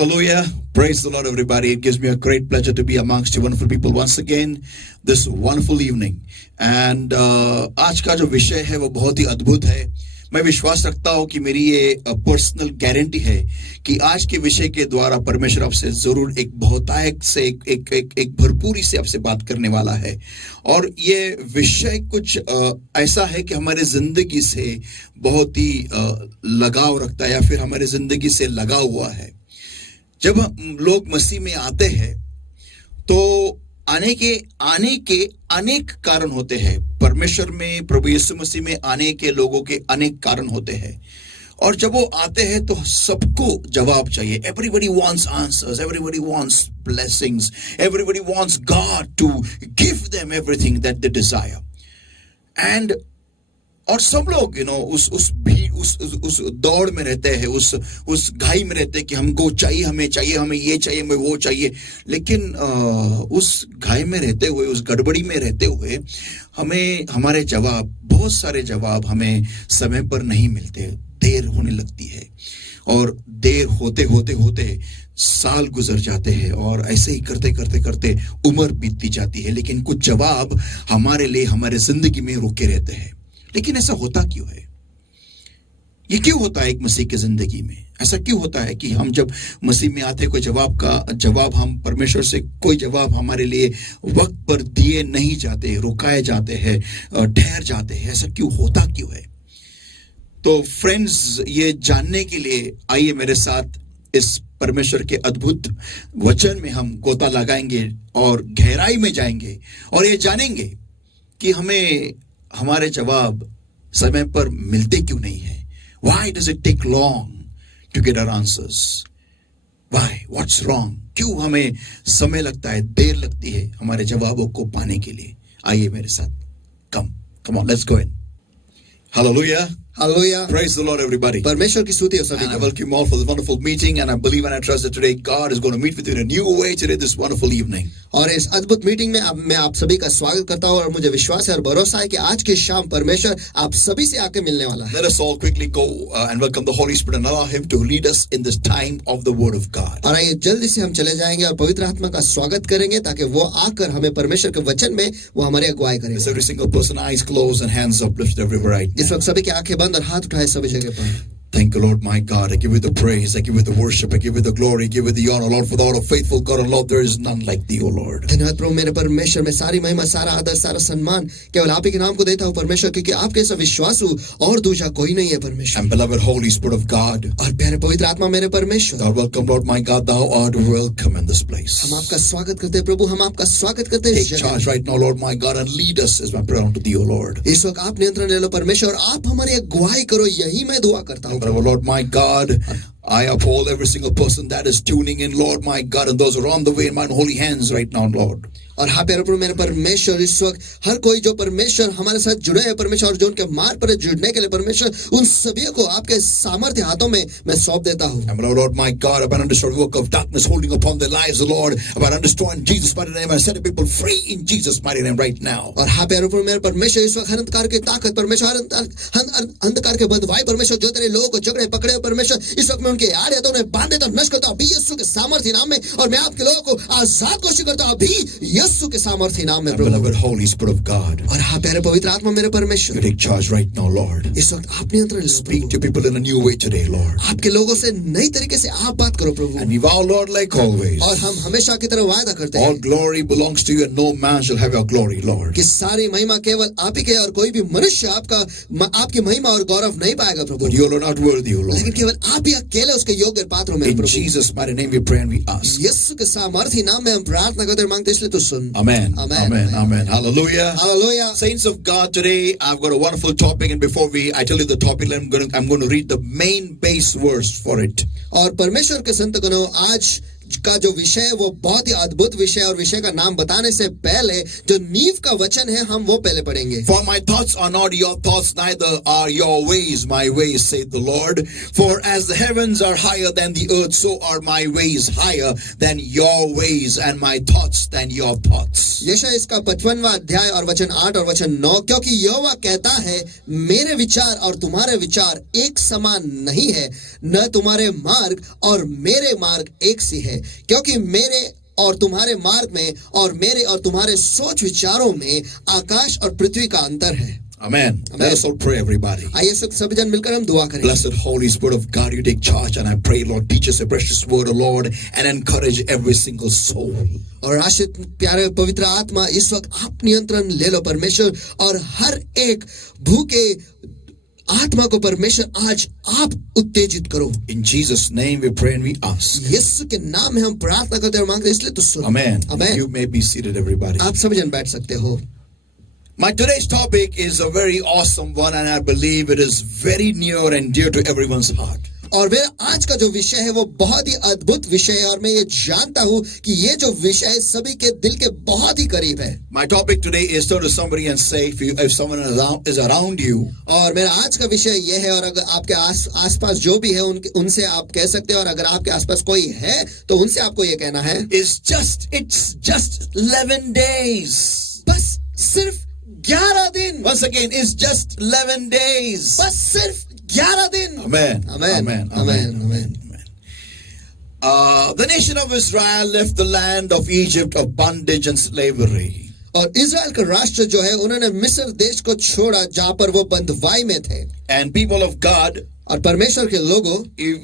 Hallelujah. Praise the Lord, everybody. It gives me a great pleasure to be amongst you wonderful people once again this wonderful evening. And आज का जो विषय है वो बहुत ही अद्भुत है. मैं विश्वास रखता हूँ कि मेरी ये पर्सनल गारंटी है कि आज के विषय के द्वारा परमेश्वर आपसे जरूर एक बहुतायत से एक भरपूरी से आपसे बात करने वाला है. और ये विषय कुछ ऐसा है कि हमारे जिंदगी से बहुत ही लगाव रखता है या फिर हमारे जिंदगी से लगा हुआ है. जब लोग मसीह में आते हैं तो आने के अनेक कारण होते हैं. परमेश्वर में प्रभु यीशु मसीह में आने के लोगों के अनेक कारण होते हैं. और जब वो आते हैं तो सबको जवाब चाहिए. Everybody wants answers, everybody wants blessings, everybody wants God to give them everything that they desire. And और सब लोग उस दौड़ में रहते हैं, उस घाई में रहते हैं कि हमको चाहिए, हमें ये चाहिए, हमें वो चाहिए. लेकिन उस घाई में रहते हुए, उस गड़बड़ी में रहते हुए हमें हमारे जवाब, बहुत सारे जवाब हमें समय पर नहीं मिलते. देर होने लगती है और देर होते साल गुजर जाते हैं और ऐसे ही करते उम्र बीतती जाती है. लेकिन कुछ जवाब हमारे लिए हमारे जिंदगी में रुके रहते हैं. लेकिन ऐसा होता क्यों है? ये क्यों होता है एक मसीह की जिंदगी में? ऐसा क्यों होता है कि हम जब मसीह में आते हैं कोई जवाब हम परमेश्वर से कोई जवाब हमारे लिए वक्त पर दिए नहीं जाते, रुकाए जाते हैं, ठहर जाते हैं. ऐसा क्यों होता क्यों है? तो फ्रेंड्स, ये जानने के लिए आइए मेरे साथ इस परमेश्वर के अद्भुत वचन में हम गोता लगाएंगे और गहराई में जाएंगे और ये जानेंगे कि हमें हमारे जवाब समय पर मिलते क्यों नहीं है. Why does it take long to get our answers? Why? What's wrong? क्यों हमें समय लगता है, देर लगती है हमारे जवाबों को पाने के लिए? आइए मेरे साथ. Come on, let's go in. Hallelujah. Hallelujah. Praise the Lord, everybody. परमेश्वर की स्तुति हो सभी And I को. welcome you all for this wonderful meeting, and I believe and I trust that today God is going to meet with you in a new way today, this wonderful evening. और इस अद्भुत meeting में मैं आप सभी का स्वागत करता हूं और मुझे विश्वास है और भरोसा है कि आज की शाम परमेश्वर आप सभी से आके मिलने वाला है. Let us all quickly go and welcome the Holy Spirit and allow Him to lead us in this time of the Word of God. और आइए जल्दी से हम चले जाएंगे और पवित्र आत्मा का स्वागत करेंगे ताकि वो आकर हमें परमेश्वर के वचन में वो हमारी अगुवाई Yes, करेगा. every single person, eyes closed and hands uplifted everywhere right इस now. वक्त सभी की आंखें बंद और हाथ उठाए सभी जगह पर. Thank you, Lord, my God. I give you the praise. I give you the worship. I give you the glory. I give you the honor, Lord, for thou art a faithful God. And Lord, there is none like thee, O Lord. धन्यवाद प्रभु मेरे परमेश्वर. में सारी महिमा, सारा आदर, सारा सम्मान केवल आप ही के नाम को देता हूँ परमेश्वर, क्योंकि आपके ऐसा विश्वासु और दूसरा कोई नहीं है परमेश्वर. And beloved Holy Spirit of God, और प्यारे पवित्र आत्मा मेरे परमेश्वर, thou welcome, Lord, my God. Thou art welcome in this place. हम आपका स्वागत करते हैं प्रभु. हम आपका स्वागत करते हैं. Take charge right now, Lord, my God, and lead us as my prayer unto thee, O Lord. इस वक्त आप नियंत्रण ले लो परमेश्वर और आप हमारी अगुवाई करो, यही मैं दुआ करता हूँ. But, Lord, my God, I uphold every single person that is tuning in, Lord, my God, and those who are on the way in my holy hands right now, Lord. और हाँ प्यारे प्रभु मेरे परमेश्वर, इस वक्त हर कोई जो परमेश्वर हमारे साथ जुड़े हैं परमेश्वर और जो उनके मार्ग पर जुड़ने के लिए परमेश्वर, उन सभी को आपके सामर्थ्य हाथों में मैं सौंप देता हूँ. And Lord, my God, about understand work of darkness holding upon their lives, Lord, about understand Jesus' mighty name, and setting people free in Jesus' mighty name right now. और हाँ प्यारे प्रभु मेरे परमेश्वर, इस वक्त अंधकार की ताकत परमेश्वर, अंधकार के बंधुआई परमेश्वर, जो तेरे लोगों को जकड़े पकड़े परमेश्वर, इस वक्त मैं उनके आड़े तो उन्हें बांधे तो नष्ट करता हूँ अभी यीशु के सामर्थ्य नाम में. और मैं आपके लोगों को आजाद घोषित करता हूँ अभी यीशु के सामर्थ्य नाम में प्रभु. Beloved Holy Spirit of God, और हाँ प्यारे पवित्र आत्मा मेरे you परमेश्वर, take charge right now, Lord. इस वक्त आप नियंत्रण लो Speak Prabhu. to people in a new way today, Lord. आपके लोगों से नई तरीके से आप बात करो प्रभु. And we vow, Lord, like always, और हम हमेशा की तरह वायदा करते all हैं glory belongs to you, and no man shall have your glory, Lord. कि सारी महिमा केवल आप ही के और कोई भी मनुष्य आपकी महिमा और गौरव नहीं पाएगा प्रभु. But you are not worthy, O लेकिन Lord. केवल आप ही अकेले उसके योग्य पात्र हो मेरे In Prabhu. Jesus' mighty name we pray and we ask. यीशु के सामर्थ्य नाम में हम प्रार्थना करते और मांगते, इसलिए तो सुन. Amen. Amen. Amen. Amen. Hallelujah. Hallelujah. Saints of God, today I've got a wonderful topic, and before I tell you the topic, I'm going to read the main base verse for it. और परमेश्वर के संतगणों, आज का जो विषय है वो बहुत ही अद्भुत विषय है, और विषय का नाम बताने से पहले जो नींव का वचन है हम वो पहले पढ़ेंगे। For my thoughts are not your thoughts, neither are your ways my ways, saith the Lord. For as the heavens are higher than the earth, so are my ways higher than your ways, and my thoughts than your thoughts. यशायाह इसका 55वां अध्याय और वचन 8 और वचन 9, क्योंकि यहोवा कहता है, मेरे विचार और तुम्हारे विचार एक समान नहीं है, न तुम्हारे मार्ग और मेरे मार्ग एक सी है, क्योंकि मेरे और तुम्हारे मार्ग में और मेरे और तुम्हारे सोच विचारों में आकाश और पृथ्वी का अंतर है। Amen. Let us all pray, everybody. आइए सभी जन मिलकर हम दुआ करें। Blessed Holy Spirit of God, you take charge, and I pray, Lord, teach us a precious word, O Lord, and encourage every single soul. और आश्रित प्यारे पवित्र आत्मा, इस वक्त आप नियंत्रण ले लो परमेश्वर, और हर एक भूखे आत्मा को परमेश्वर आज आप उत्तेजित करो। In Jesus' name we pray and we ask. यीशु के नाम में हम प्रार्थना करते हैं और मांगते हैं, इसलिए तो सुनो। Amen. Amen. You may be seated, everybody. आप सभी जन बैठ सकते हो। My today's topic is a very awesome one, and I believe it is very near and dear to everyone's heart. और मेरा आज का जो विषय है वो बहुत ही अद्भुत विषय है, और मैं ये जानता हूँ कि ये जो विषय है सभी के दिल के बहुत ही करीब है। My topic today is turn to somebody and say, if someone is around you, और मेरा आज का विषय ये है, और अगर आपके आसपास जो भी है उनसे आप कह सकते हैं, और अगर आपके आसपास कोई है तो उनसे आपको ये कहना है, it's just 11 days. बस सिर्फ 11 दिन। Once again, it's just 11 days. बस सिर्फ 11 दिन। Amen. Amen. Amen. Amen. Amen. The nation of Israel left the land of Egypt of bondage and slavery. और इज़राइल का राष्ट्र जो है उन्होंने मिस्र देश को छोड़ा जहां पर वो बंधुआई में थे। And people of God, और परमेश्वर के लोगों,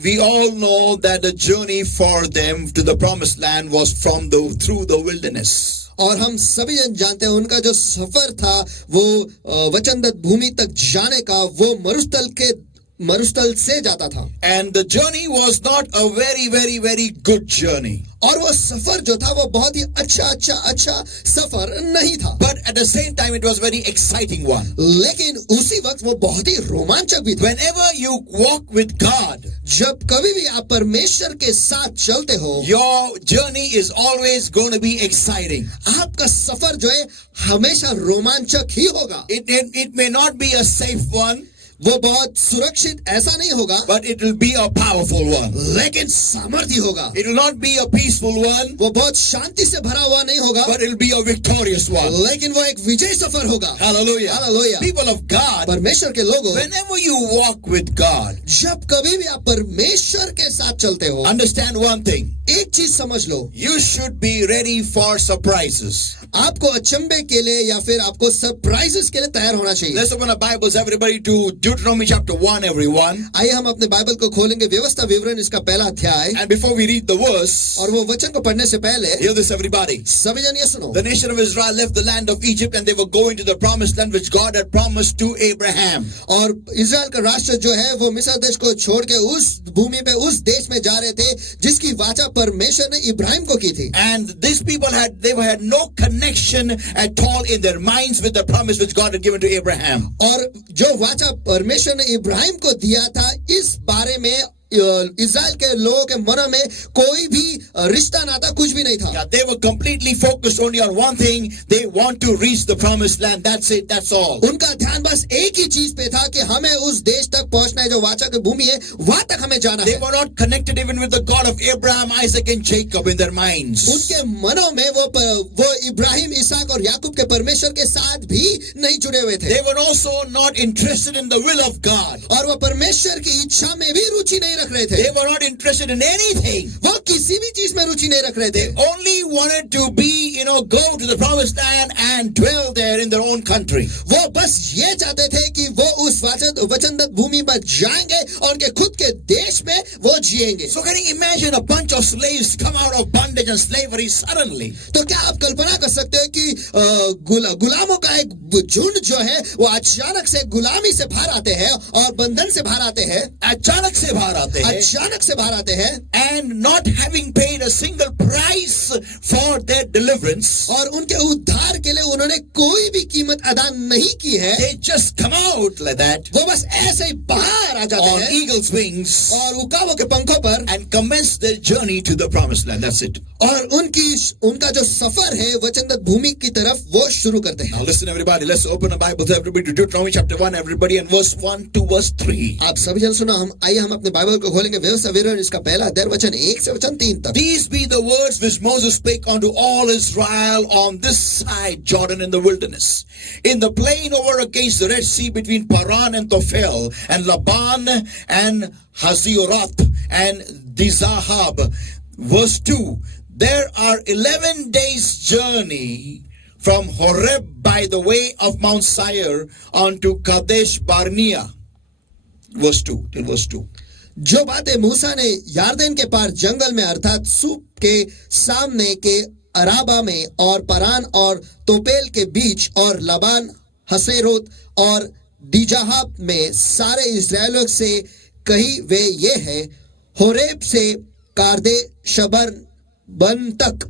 we all know that the journey for them to the promised land was through the wilderness. और हम सभी जन जानते हैं उनका जो सफर था वो वचनदत्त भूमि तक जाने का, वो मरुस्थल से जाता था। And the journey was not a very good journey. और वो सफर जो था वो बहुत ही अच्छा सफर नहीं था। But at the same time it was very exciting one. लेकिन उसी वक्त वो बहुत ही रोमांचक भी था। Whenever you walk with God, जब कभी भी आप परमेश्वर के साथ चलते हो, your journey is always going to be exciting. आपका सफर जो है हमेशा रोमांचक ही होगा। It may not be a safe one, वो बहुत सुरक्षित ऐसा नहीं होगा, but it will be a powerful one. लेकिन सामर्थ्य होगा। It will not be a peaceful one, वो बहुत शांति से भरा हुआ नहीं होगा, but it will be a victorious one. लेकिन वो एक विजय सफर होगा। Hallelujah. Hallelujah. People of God, परमेश्वर के लोगों, whenever you walk with God, जब कभी भी आप परमेश्वर के साथ चलते हो, understand one thing. एक चीज समझ लो, You should be ready for surprises. आपको अचंभे के लिए या फिर आपको सरप्राइजेस के लिए तैयार होना चाहिए। Let's open our Bibles, everybody, to Deuteronomy chapter 1, everyone. आइए हम अपने बाइबल को खोलेंगे, व्यवस्था विवरण इसका पहला अध्याय। And before we read the verse, और वो वचन को पढ़ने से पहले hear this, everybody. सभी जन ये सुनो। The nation of Israel left the land of Egypt and they were going to the promised land which God had promised to Abraham. और इज़राइल का राष्ट्र जो है वो मिस्र देश को छोड़ के उस भूमि पे, उस देश में जा रहे थे जिसकी वाचा परमेश्वर ने इब्राहिम को की थी। And these people had no connection at all in their minds with the promise which God had given to Abraham. और जो वाचा परमेश्वर ने इब्राहिम को दिया था, इस बारे में इज़राइल के लोगों के मन में कोई भी रिश्ता नाता कुछ भी नहीं था। Yeah, they were completely focused only on one thing. They want to reach the promised land. That's it. That's all. उनका ध्यान बस एक ही चीज पे था कि हमें उस देश तक पहुंचना है जो वाचा की भूमि है, वहां तक हमें जाना They है। were not connected even with the God of Abraham, Isaac, and Jacob in their minds. उनके मनों में वो इब्राहिम, इसहाक और याकूब के परमेश्वर के साथ भी नहीं जुड़े हुए थे। They were also not interested in the will of God. और वो परमेश्वर की इच्छा में भी रुचि नहीं रख रहे थे। They were not interested in anything. वो किसी भी चीज में रुचि नहीं रख रहे थे। They only wanted to be, go to the promised land and dwell there in their own country. वो बस ये चाहते थे कि वो उस वचनदत्त भूमि पर जाएंगे और उनके खुद के देश में वो जिएंगे। So can you imagine a bunch of slaves come out of bondage and slavery suddenly? तो क्या आप कल्पना कर सकते हैं कि गुलामों का एक झुंड जो है वो अचानक से गुलामी से बाहर आते हैं और बंधन से बाहर आते हैं, अचानक से बाहर आते हैं, अचानक से बाहर आते हैं, and not having paid a single price for their deliverance, और उनके उद्धार के लिए उन्होंने कोई भी कीमत अदा नहीं की है। they just come out like that वो बस ऐसे ही बाहर आ जाते on हैं eagle's wings, और उकाबों के पंखों पंखों पर and commenced their journey to the promised land. That's it. और उनका जो सफर है वचनदत्त भूमि की तरफ वो शुरू करते हैं। Now listen everybody, let's open the Bible to everybody to Deuteronomy chapter 1 everybody and verse 1 to verse 3. आप सभी जन सुनो, हम अपने बाइबल को खोलेंगे व्यवस्था विवरण इसका पहला अध्याय वचन 1 से वचन 3 तक। These be the words which Moses spake unto all Israel on this side Jordan in the wilderness, in the plain over against the Red Sea between Paran and Tophel and Laban and Haziorath and Dizahab. Verse 2, there are 11 days journey from Horeb by the way of Mount Seir unto Kadesh Barnea. Verse 2 till verse 2. जो बातें मूसा ने यारदन के पार जंगल में अर्थात soup के सामने के अराबा में और परान और तोपेल के बीच और लबान हसेरोत और दीजाहाब में सारे इस्राएलियों से कही वे ये है, होरेब से कार्दे शबर बन तक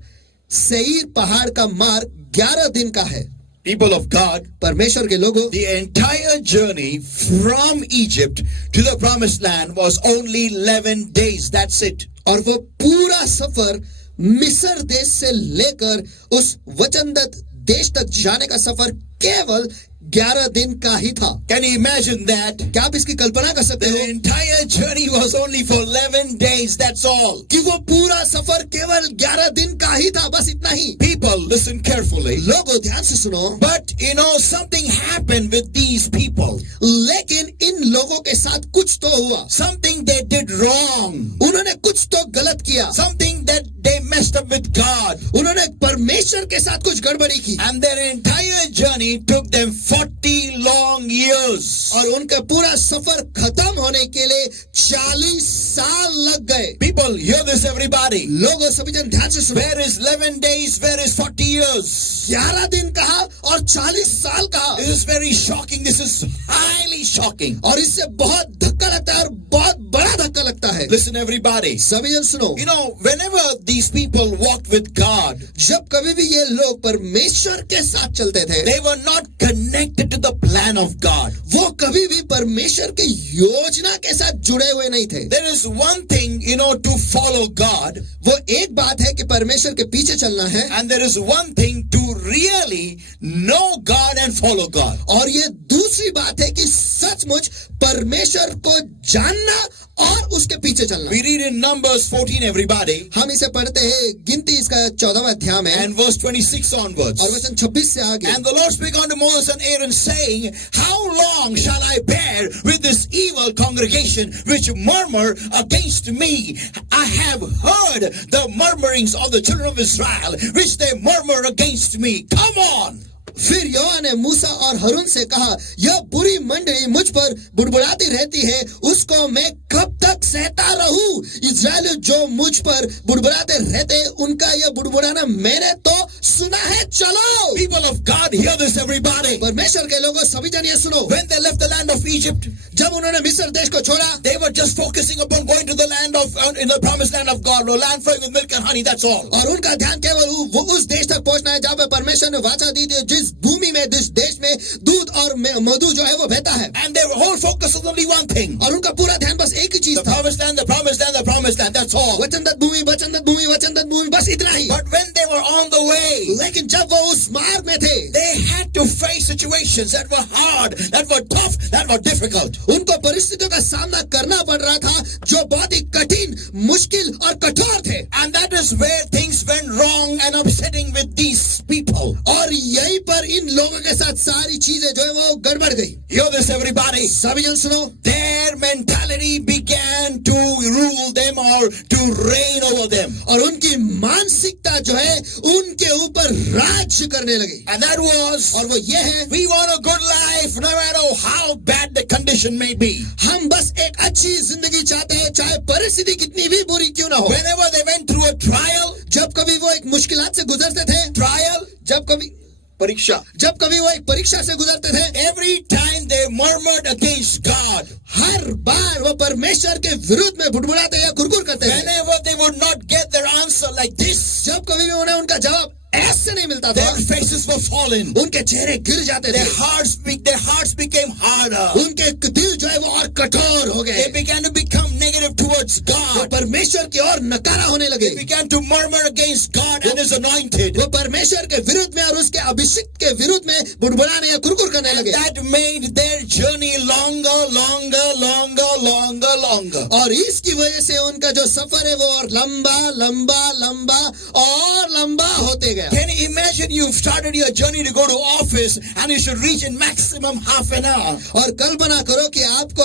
सेईर पहाड़ का मार्ग 11 दिन का है। People of God, परमेश्वर के लोगों, the entire journey from Egypt to the promised land was only 11 days. That's it. और वो पूरा सफर मिस्र देश से लेकर उस वचनदत्त देश तक जाने का सफर केवल 11 दिन का ही था। Can you imagine that? क्या आप इसकी कल्पना कर सकते The हो entire journey was only for 11 days. That's all. कि वो पूरा सफर केवल 11 दिन का ही था, बस इतना ही। People, listen carefully. लोगों ध्यान से सुनो, But you know, something happened with these people. लेकिन इन लोगों के साथ कुछ तो हुआ। Something they did wrong. उन्होंने कुछ तो गलत किया। Something that they messed up with God. उन्होंने परमेश्वर के साथ कुछ गड़बड़ी की। And their entire journey took them 40 long years. और उनका पूरा सफर खत्म होने के लिए 40 साल लग गए। People, hear this everybody. लोगों सभी जन ध्यान से सुनो, Where is 11 days? Where is 40 years? 11 दिन कहा और 40 साल कहा। This is very shocking. This is highly shocking. और इससे बहुत धक्का लगता है और बहुत बड़ा धक्का लगता है। Listen everybody. सभी जन सुनो, You know, whenever these people walked with God, जब कभी भी ये लोग परमेश्वर के साथ चलते थे, they were not connected to the plan of God. वो कभी भी परमेश्वर की योजना के साथ जुड़े हुए नहीं थे। There is one thing, you know, to follow God, वो एक बात है कि परमेश्वर के पीछे चलना है, and there is one thing to really know God and follow God. और ये दूसरी बात है कि सचमुच परमेश्वर को जानना और उसके पीछे चलना। We read in Numbers 14, everybody, हम इसे पढ़ते हैं गिनती इसका 14वां अध्याय में and verse 26 onwards. और वचन 26 से आगे। And the Lord spake unto Moses and Aaron, saying, How long shall I bear with this evil congregation which murmur against me? I have heard the murmurings of the children of Israel, which they murmur against me. Come on! फिर यहोवा ने मूसा और हारून से कहा, यह बुरी मंडली मुझ पर बुड़बुड़ाती रहती है, उसको मैं कब तक सहता रहूं? इस्राएली जो मुझ पर बुड़बुड़ाते रहते, उनका यह बुड़बुड़ाना मैंने तो सुना है। चलो, People of God, hear this everybody. परमेश्वर के लोगों सभी जन ये सुनो, When they left the land of Egypt, जब उन्होंने मिस्र देश को छोड़ा, they were just focusing upon going to the land of, in the promised land of God, or land flowing with milk and honey, that's all. और उनका ध्यान केवल वो उस देश तक पहुंचना है जहां पे परमेश्वर ने वाचा दी थी, जिस भूमि में, जिस देश में दूध और मधु जो है वो बहता है। And their whole focus was only one thing. और उनका पूरा ध्यान बस एक ही चीज The था, promised land, the promised land, the promised land, that's all. वचनदत्त भूमि, वचनदत्त भूमि, वचनदत्त भूमि, बस इतना ही। But when they were on the way, लेकिन जब वो उस मार्ग में थे, they had to face situations that were hard, that were tough, that were difficult. उनको परिस्थितियों का सामना करना पड़ रहा था जो बहुत ही कठिन, मुश्किल और कठोर थे। And that is where things went wrong and upsetting with these people. और यहीं पर इन लोगों के साथ सारी चीजें जो है वो गड़बड़ गई। Hear this everybody. सभी जन सुनो, Their mentality began to rule them or to reign over them. और उनकी मानसिकता जो है उनके ऊपर राज्य करने लगी। And that was, और वो ये है, we want a good life no matter how bad the condition may be. हम बस एक अच्छी जिंदगी चाहते हैं, चाहे परिस्थिति कितनी भी बुरी क्यों ना हो। Whenever they went through a trial, जब कभी वो एक मुश्किलात से गुजरते थे, trial, जब कभी वो एक परीक्षा से गुजरते थे, every time they murmured against God. हर बार वो परमेश्वर के विरुद्ध में बुड़बुड़ाते या गुरगुर करते थे। Whenever they would not get their answer like this, जब कभी भी उन्हें उनका जवाब ऐसे नहीं मिलता था, their faces were fallen. उनके चेहरे गिर जाते थे, Their hearts became harder. उनके दिल जो है वो और कठोर हो They गए, began to become negative towards वो God. नकारा होने लगे, They began to murmur against God and His anointed. वो परमेश्वर के विरुद्ध में और उसके अभिषिक्त के विरुद्ध में बुड़बुड़ाने या कुरकुर करने लगे। That made their journey longer, longer, longer, longer, longer. और इसकी वजह से उनका जो सफर है वो और लंबा लंबा लंबा और लंबा होते गया। Can you imagine you've started your journey to go to office and you should reach in maximum half an hour. और कल्पना करो कि आपको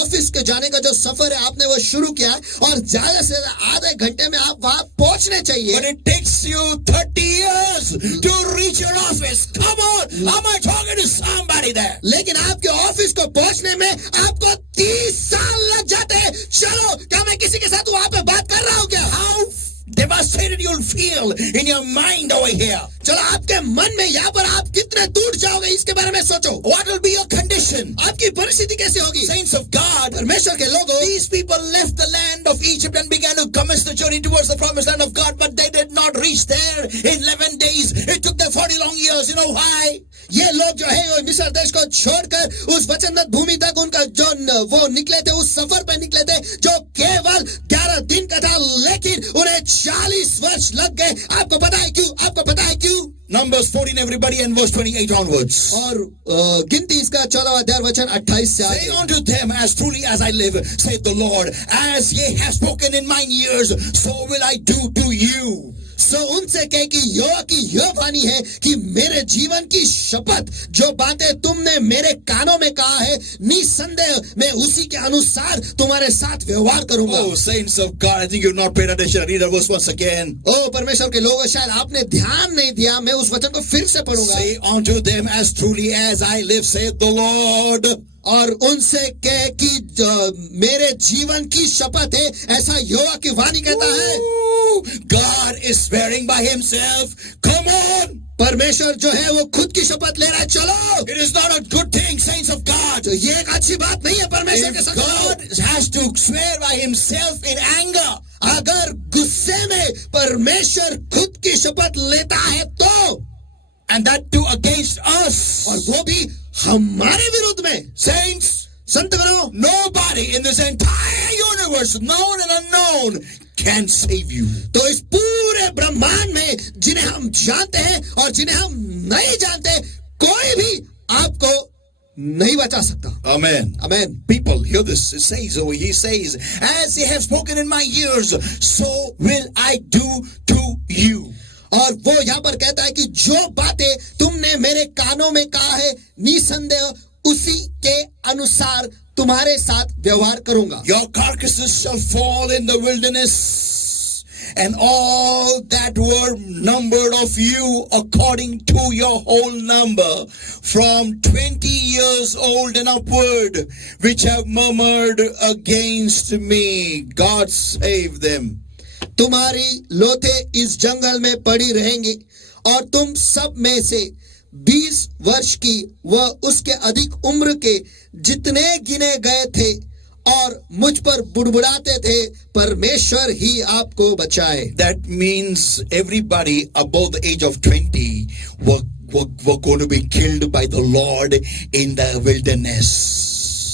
ऑफिस के जाने का जो सफर है आपने वो शुरू किया है और ज्यादा से ज्यादा आधे घंटे में आप वहां पहुंचने चाहिए। But it takes you 30 years to reach your office. Come on, am I talking to somebody there? लेकिन आपके ऑफिस को पहुंचने में आपको 30 साल लग जाते हैं। चलो, क्या मैं किसी के साथ वहां पे बात कर रहा हूँ क्या? How devastated you'll feel in your mind over here. चलो, आपके मन में यहाँ पर आप कितने टूट जाओगे इसके बारे में सोचो। What will be your condition? आपकी परिस्थिति कैसे होगी? Saints of God, परमेश्वर के लोगों, these people left the land of Egypt and began to commence the journey towards the promised land of God, but they did not reach there in 11 days. It took them 40 long years. You know why? ये लोग जो है वो मिस्र देश को छोड़कर उस वचनबद्ध भूमि तक उनका जो वो निकले थे, उस सफर पे निकले थे जो केवल 11 दिन का था, लेकिन उन्हें 40 वर्ष लग गए। आपको पता है क्यों? आपको पता है क्यों? Numbers 14, everybody, and verse 28 onwards. और गिनती इसका 14वां अध्याय वचन 28 से Say आगे। unto them, as truly as I live, saith the Lord, as ye have spoken in mine ears, so will I do to you. सो उनसे कहे कि यहोवा की यह वाणी है कि मेरे जीवन की शपथ जो बातें तुमने मेरे कानों में कहा है, निसंदेह मैं उसी के अनुसार तुम्हारे साथ व्यवहार करूंगा। Oh, saints of God, I think you've not paid attention. I read that verse once again. ओ परमेश्वर के लोगों, शायद आपने ध्यान नहीं दिया, मैं उस वचन को फिर से पढ़ूंगा। Say unto them, as truly as I live, saith the Lord. और उनसे कहे कि मेरे जीवन की शपथ है, ऐसा यहोवा की वाणी कहता है। Ooh, God is swearing by himself. Come on. परमेश्वर जो है वो खुद की शपथ ले रहा है। चलो, It is not a good thing, saints of God. तो ये एक अच्छी बात नहीं है परमेश्वर के If साथ। God has to swear by himself in anger, अगर गुस्से में परमेश्वर खुद की शपथ लेता है तो, and that too against us, और वो भी हमारे विरुद्ध में, saints, संत करो, nobody in this entire universe, known and unknown, can save you. तो इस पूरे ब्रह्मांड में जिन्हें हम जानते हैं और जिन्हें हम नहीं जानते, कोई भी आपको नहीं बचा सकता। Amen. Amen. People, hear this. It says, oh, he says, as they have spoken in my ears, so will I do to you. और वो यहाँ पर कहता है कि जो बातें तुमने मेरे कानों में कहा है, निसंदेह उसी के अनुसार तुम्हारे साथ व्यवहार करूंगा। Your carcasses shall fall in the wilderness, and all that were numbered of you according to your whole number, from 20 years old and upward, which have murmured against me. God save them. तुम्हारी लोथे इस जंगल में पड़ी रहेंगी और तुम सब में से 20 वर्ष की व उसके अधिक उम्र के जितने गिने गए थे और मुझ पर बुड़बुड़ाते थे, परमेश्वर ही आपको बचाए। That means everybody above the age of 20 were going to be killed by the Lord in the wilderness.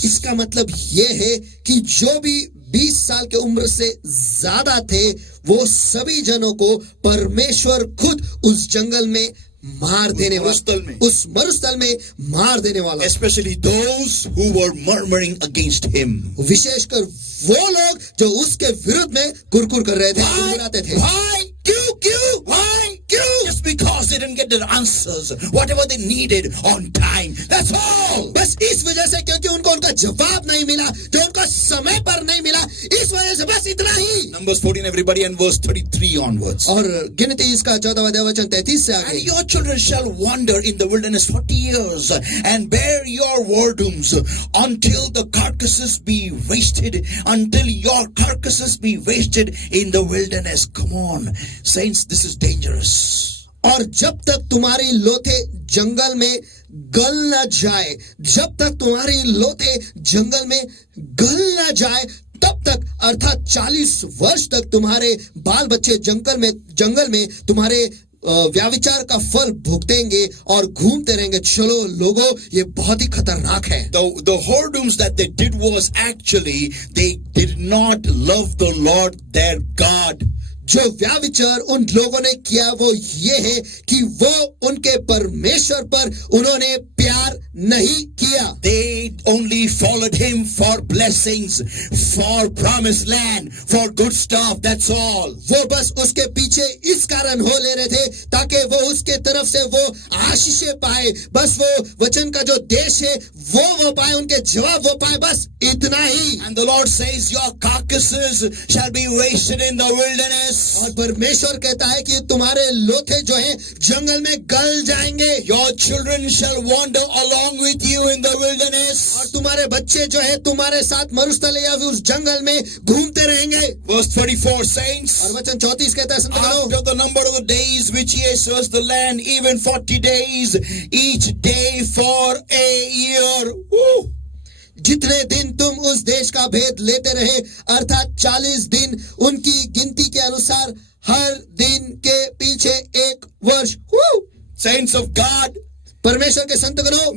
इसका मतलब ये है कि जो भी 20 साल के उम्र से ज्यादा थे, वो सभी जनों को परमेश्वर खुद उस जंगल में मार देने वाला, उस मरुस्थल में मार देने वाला। Especially those who were murmuring against him. विशेषकर वो लोग जो उसके विरुद्ध में कुरकुर कर रहे थे, गुनगुनाते थे। Why? Why? Just because they didn't get their answers, whatever they needed on time. That's all. बस इस वजह से, क्योंकि उनको उनका जवाब नहीं मिला, जो उनको समय पर नहीं मिला, इस वजह से बस इतना ही। Numbers 14, everybody, and verse 33 onwards. और गिनती इसका 14वां अध्याय वचन 33 से आगे। And your children shall wander in the wilderness 40 years and bear your whoredoms until the carcasses be wasted, until your carcasses be wasted in the wilderness. Come on, saints, this is dangerous. और जब तक तुम्हारी लोथे जंगल में गल न जाए, जब तक तुम्हारी लोथे जंगल में गल न जाए, तब तक अर्थात 40 वर्ष तक तुम्हारे बाल बच्चे जंगल में तुम्हारे व्याविचार का फल भुगतेंगे और घूमते रहेंगे। चलो लोगों, ये बहुत ही खतरनाक है। The whoredoms that they did was actually they did not love the Lord their God. जो व्याविचार उन लोगों ने किया वो ये है कि वो उनके परमेश्वर पर उन्होंने प्यार नहीं किया। They only followed him for blessings, for promised land, for good stuff, that's all. वो बस उसके पीछे इस कारण हो ले रहे थे ताकि वो उसके तरफ से वो आशीषें पाए, बस वो वचन का जो देश है वो पाए, उनके जवाब वो पाए, बस इतना ही। And the Lord says, your carcasses shall be wasted in the wilderness. और परमेश्वर कहता है कि तुम्हारे लोथे जो हैं जंगल में गल जाएंगे। Your children shall wander along with you in the wilderness. और तुम्हारे बच्चे जो है तुम्हारे साथ मरुस्थल या फिर उस जंगल में घूमते रहेंगे। Verse 34, saints. और वचन 34 कहता है, After the number of the days which ye search the land, even 40 days, each day for a year. Woo! जितने दिन तुम उस देश का भेद लेते रहे, अर्थात 40 दिन उनकी गिनती के अनुसार, हर दिन के पीछे एक वर्ष। Saints of God, परमेश्वर के संतगणों,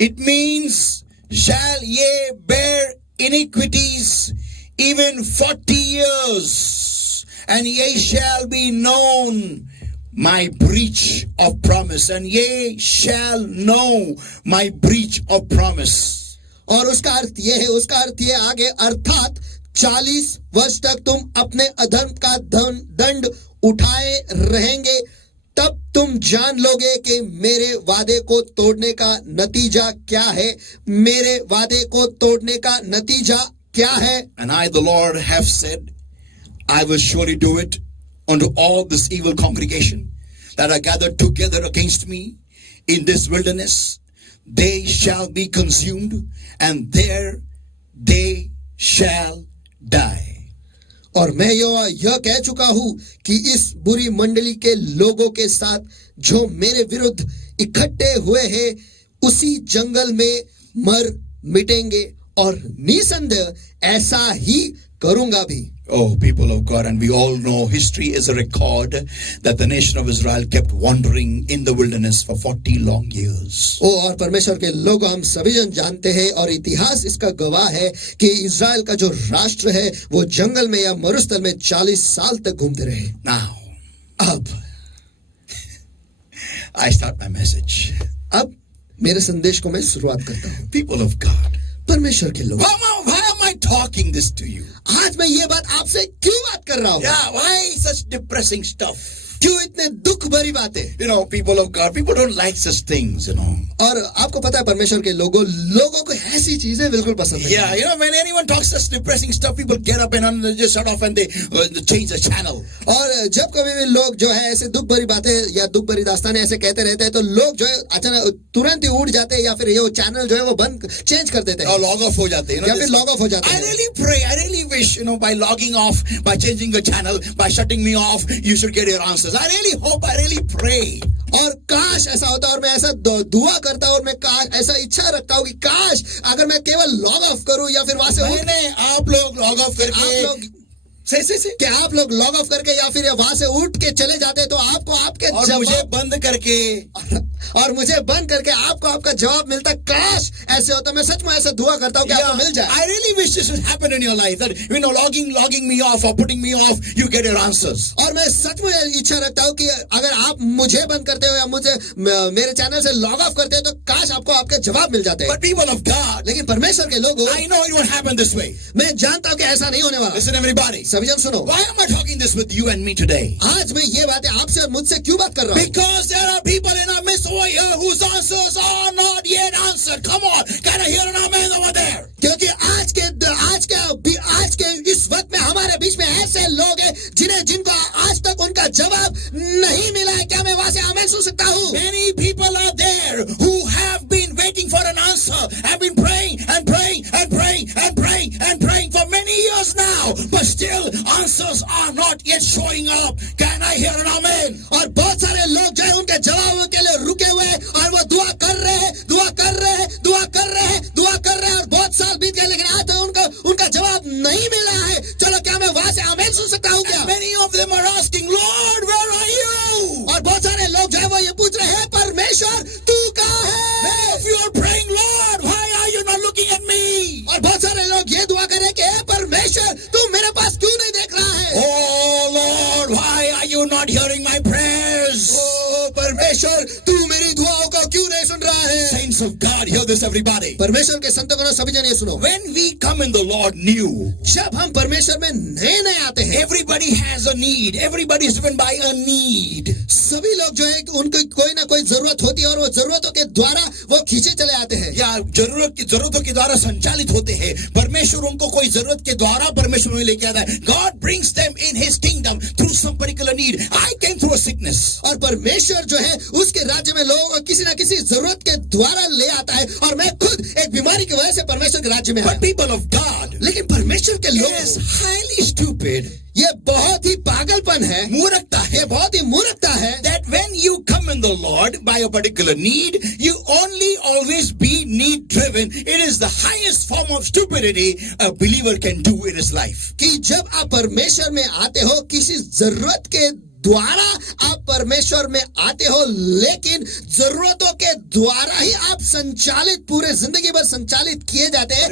it means shall ye bear iniquities even 40 years, and ye shall be known my breach of promise, and ye shall know my breach of promise. और उसका अर्थ ये है, उसका अर्थ ये आगे, अर्थात 40 वर्ष तक तुम अपने अधर्म का दंड उठाए रहेंगे, तब तुम जान लोगे कि मेरे वादे को तोड़ने का नतीजा क्या है, मेरे वादे को तोड़ने का नतीजा क्या है। And I, the Lord, have said, I will surely do it unto all this evil congregation that are gathered together against me in this wilderness. They shall be consumed, and there they shall die. और मैं यह कह चुका हूं कि इस बुरी मंडली के लोगों के साथ जो मेरे विरुद्ध इकट्ठे हुए हैं उसी जंगल में मर मिटेंगे, और निसंदेह ऐसा ही करूंगा भी। Oh, people of God, and we all know history is a record that the nation of Israel kept wandering in the wilderness for 40 long years. और परमेश्वर के लोग हम सभी जन जानते हैं और इतिहास इसका गवाह है कि इज़राइल का जो राष्ट्र है वो जंगल में या मरुस्थल में 40 साल तक घूमते रहे। Now, अब I start my message. अब मेरे संदेश को मैं शुरुआत करता हूँ। People of God, परमेश्वर के लोग, why am I talking this to you? आज मैं ये बात आपसे क्यों बात कर रहा हूँ? Yeah, why such depressing stuff? क्यों इतने दुख भरी बातें? You know, people of God, people don't like such things, you know. और आपको पता है परमेश्वर के लोगों को ऐसी चीजें बिल्कुल पसंद नहीं। Yeah, you know, when anyone talks such depressing stuff, people get up and just shut off and they change the channel. और जब कभी भी लोग जो है ऐसे दुख भरी बातें या दुख भरी दास्तानें ऐसे कहते रहते हैं तो लोग जो है अचानक तुरंत ही उठ जाते हैं या फिर ये चैनल जो है वो बंद चेंज कर देते हैं, लॉग ऑफ हो जाते हैं, या फिर लॉग ऑफ हो जाते हैं। I really pray, I really wish, you know, by logging off, by changing the channel, by shutting me off, you should get your answers. I really hope, I really pray. और काश ऐसा होता, और मैं ऐसा दुआ करता हूं, और मैं काश ऐसा इच्छा रखता हूं कि काश अगर मैं केवल लॉग ऑफ करूं या फिर वहां से आप लोग लॉग ऑफ करके कि आप लोग लॉग ऑफ करके या फिर वहां से उठ के चले जाते तो आपको आपके और मुझे बंद करके और मुझे बंद करके आपको आपका जवाब मिलता। काश ऐसे होता, मैं सच में ऐसा दुआ करता हूं कि आपको मिल जाए। I really wish this would happen in your life, that you know, logging me off or putting me off, you get your answers. और मैं सच में इच्छा रखता हूं कि अगर आप मुझे बंद करते हो या मुझे मेरे चैनल से लॉग ऑफ करते हो तो काश आपको आपके जवाब मिल जाते। But people of God, लेकिन परमेश्वर के लोगों, I know it won't happen this way. मैं जानता हूं कि ऐसा नहीं होने वाला। Listen everybody, सभी जन सुनो, why am I talking this with you and me today? आज मैं ये बातें आपसे और मुझसे क्यों बात कर रहा हूं? Because there are people in our midst over here whose answers are not yet answered. Come on, can I hear an amen over there? क्योंकि आज के इस वक्त में हमारे बीच में ऐसे लोग हैं जिनको आज तक उनका जवाब नहीं मिला है। क्या मैं वहां से आमीन सुन सकता हूँ? Many people are there who have been waiting for an answer, have been praying and praying and praying and praying and praying for many years now, but still answers are not yet showing up. Can I hear an amen? और बहुत सारे लोग जो है उनके जवाब के लिए रुके हुए हैं और वो दुआ कर रहे हैं और बहुत साल बीत गए लेकिन आज तक उनका जवाब नहीं मिला है। चलो क्या मैं वहां से आमीन सुन सकता हूँ क्या? Many of them are asking, Lord, where are you? लोग ये दुआ करें कि हे परमेश्वर तू मेरे पास क्यों नहीं देख रहा है? Oh Lord, why are you not hearing my prayers? ओ परमेश्वर तू मेरी दुआओं को क्यों नहीं सुन रहा है? Saints of God, hear this everybody. परमेश्वर के संतों को सभी जन ये सुनो, When we come in the Lord new, जब हम परमेश्वर में नए नए आते हैं, everybody has a need. Everybody is driven by a need. सभी लोग जो है उनको कोई ना कोई जरूरत होती है और वो जरूरतों के द्वारा वो खींचे चले आते हैं, या जरूरतों के द्वारा संचालित होते हैं. परमेश्वर उनको कोई जरूरत के द्वारा परमेश्वर में लेके आता है. God brings them in His kingdom through some particular need. I came through a sickness. और परमेश्वर जो है उसके राज्य में लोगों को किसी ना किसी जरूरत के द्वारा ले आता है, और मैं खुद एक बीमारी की वजह से परमेश्वर के राज्य में But आया. people of God, लेकिन परमेश्वर के it लोग, is highly stupid. ये बहुत ही पागलपन है, मूर्खता है. ये बहुत ही मूर्खता है That when you come in the Lord by a particular need, you only always be need driven. It is the highest form of stupidity a believer can do in his life. कि जब आप परमेश्वर में आते हो किसी जरूरत के द्वारा आप परमेश्वर में आते हो, लेकिन जरूरतों के द्वारा ही आप संचालित पूरे जिंदगी भर संचालित किए जाते हैं.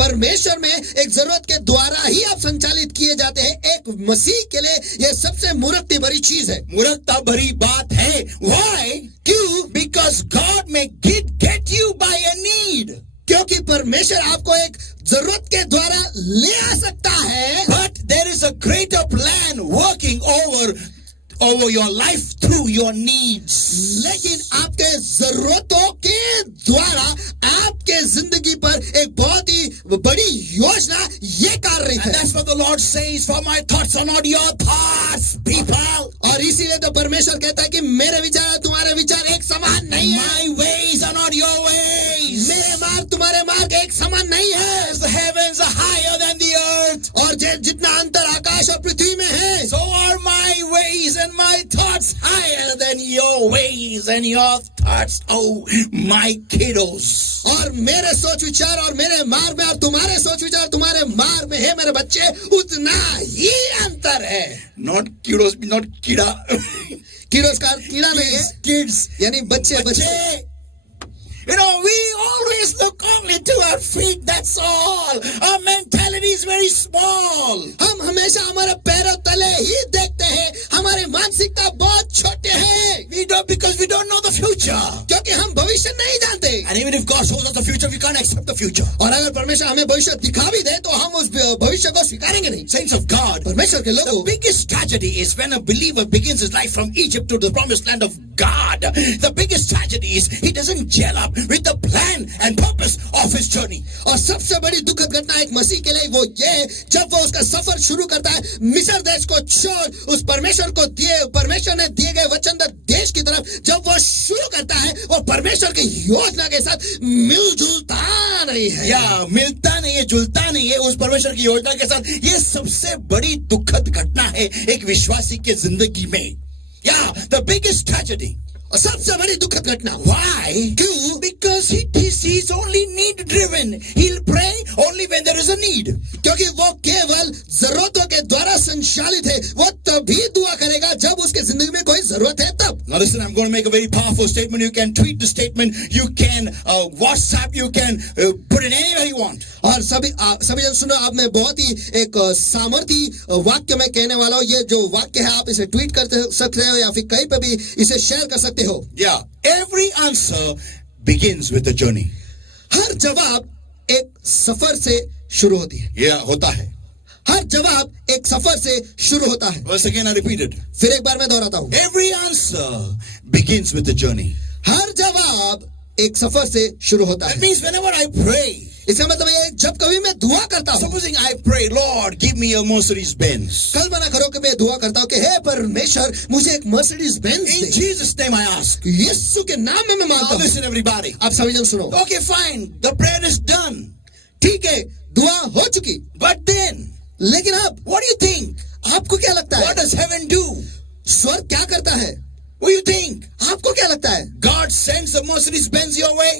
परमेश्वर में एक जरूरत के द्वारा ही आप संचालित किए जाते हैं. एक मसीह के लिए यह सबसे मूर्खता भरी चीज है. मूर्खता भरी बात है. Why? क्यों? Because God may get you by a need. क्योंकि परमेश्वर आपको एक जरूरत के द्वारा ले आ सकता है, But there is a greater plan working over your life through your needs. लेकिन आपके जरूरतों के द्वारा आपके जिंदगी पर एक बहुत ही बड़ी योजना ये कार्य And है. that's what the Lord says, for my thoughts are not your thoughts, people. और इसीलिए तो परमेश्वर कहता है कि मेरे विचार तुम्हारे विचार एक समान नहीं है, My ways are not your ways. मेरे मार्ग तुम्हारे मार्ग एक समान नहीं है. As the heavens are higher than the earth, और जितना अंतर आकाश और पृथ्वी में है, so are my ways and my thoughts higher than your ways and your thoughts, oh my kiddos. और मेरे सोच विचार और मेरे मार्ग में और तुम्हारे सोच विचार तुम्हारे मार्ग में है मेरे बच्चे, उतना ही अंतर है. Not kiddos, not kida. कीड़ों का कीड़ा नहीं है, Kids. यानी बच्चे बच्चे. Bache. You know, we always look only to our feet, that's all. Our mentality is very small. हम हमेशा हमारे पैरों तले ही देखते हैं, हमारे मानसिकता बहुत छोटे हैं, We don't, because we don't know the future. क्योंकि हम भविष्य नहीं जानते. And even if God shows us the future, we can't accept the future. और अगर परमेश्वर हमें भविष्य दिखा भी दे तो हम उस भविष्य को स्वीकारेंगे नहीं. Saints of God, परमेश्वर के the लोगों, biggest tragedy is when a believer begins his life from Egypt to the promised land of God. The biggest tragedy is he doesn't gel up with the plan and purpose of his journey. और सबसे बड़ी दुखद घटना एक मसीह के लिए वो ये है, जब वो उसका सफर शुरू करता है मिस्र देश को छोड़ उस परमेश्वर ने दिए गए वचनदत्त देश की तरफ, जब वो शुरू करता है वो परमेश्वर की योजना के साथ मिलजुलता नहीं है. या मिलता नहीं है, जुलता नहीं है उस परमेश्वर की योजना के साथ. ये सबसे बड़ी दुखद घटना है एक विश्वासी के जिंदगी में. या the biggest tragedy. और सबसे बड़ी दुखद घटना. Why? क्यों? Because he's only need driven. He'll pray only when there is a need. क्योंकि वो केवल जरूरतों के द्वारा संचालित है. वो तभी दुआ करेगा जब उसके जिंदगी में कोई जरूरत है तब. Now listen, I'm going to make a very powerful statement. You can tweet the statement. You can WhatsApp. You can put it anywhere you want. और सभी जन सुनो, अब मैं बहुत ही एक सामर्थी वाक्य मैं कहने वाला हूँ. ये जो वाक्य है आप इसे ट्वीट कर सकते हो या फिर कहीं पे भी इसे शेयर कर सकते हो. Yeah, every answer begins with a journey. हर जवाब एक सफर से शुरू होती है. Yeah, होता है. हर जवाब एक सफर से शुरू होता है. Once again, I repeat it. फिर एक बार मैं दोहराता हूँ. Every answer begins with a journey. हर जवाब एक सफर से शुरू होता That है. means whenever I pray, इसका मतलब ये जब कभी मैं दुआ करता हूँ, supposing I pray, Lord, give me a Mercedes Benz. कल्पना करो कि मैं दुआ करता हूँ कि हे परमेश्वर मुझे एक Mercedes Benz In they. Jesus' name I ask. यीशु के नाम में मैं मांगता Now हूँ. listen, everybody. आप सभी जन सुनो. Okay, fine. The prayer is done. ठीक है, दुआ हो चुकी, But then, लेकिन अब what do you think? आपको क्या लगता What है? does heaven do? स्वर्ग क्या करता है? What do you think? आपको क्या लगता है? God sends a Mercedes Benz your way?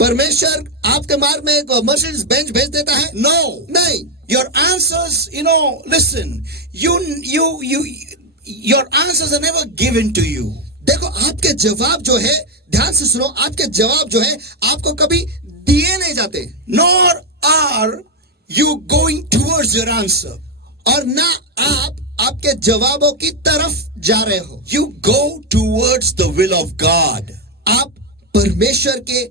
परमेश्वर आपके मार्ग में एक मर्सिडीज बेंच भेज देता है? No. नहीं. Your answers, listen, your answers are never given to you. देखो, आपके जवाब जो है, ध्यान से सुनो, आपके जवाब जो है आपको कभी दिए नहीं जाते. Nor are you going towards your answer. और ना आप आपके जवाबों की तरफ जा रहे हो. You go towards the will of God. आप परमेश्वर के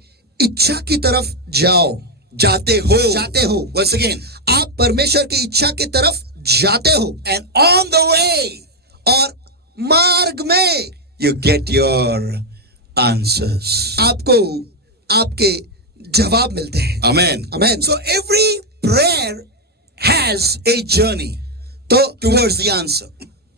इच्छा की तरफ जाओ. जाते हो. Once again. आप परमेश्वर की इच्छा की तरफ जाते हो. And on the way, और मार्ग में you get your answers. आपको आपके जवाब मिलते हैं. Amen. Amen. So every prayer has a journey तो towards the answer.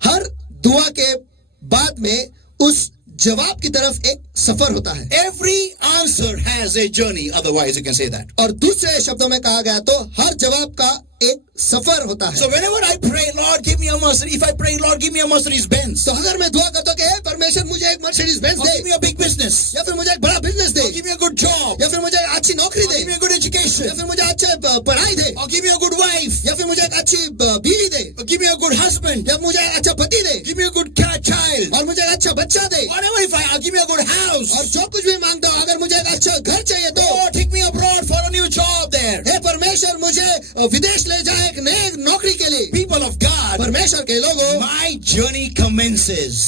हर दुआ के बाद में उस जवाब की तरफ एक सफर होता है. Every answer has a journey. Otherwise, you can say that. और दूसरे शब्दों में कहा गया तो हर जवाब का एक सफर होता है. So whenever I pray, Lord, give me a Mercedes. If I pray, Lord, give me a Mercedes Benz. तो अगर मैं दुआ करता हूँ कि हे परमेश्वर मुझे एक Mercedes Benz Or they, give me a big business. या फिर मुझे एक बड़ा business they, Or give me a good job. या फिर मुझे एक अच्छी नौकरी Or they, give me a good education. या फिर मुझे अच्छे पढ़ाई दे, Or give me a good wife. या फिर मुझे एक अच्छी बीवी दे, Or give me a good husband. या मुझे एक अच्छा पति दे, Give me a good child. और मुझे एक अच्छा बच्चा दे, Whatever if I give me a good house. और जो कुछ भी मांगता हूँ अगर मुझे एक अच्छा घर चाहिए तो Lord, take me abroad for a new job there. हे परमेश्वर मुझे विदेश ले जाए एक नए नौकरी के लिए. People of God, परमेश्वर के लोगों, my journey commences.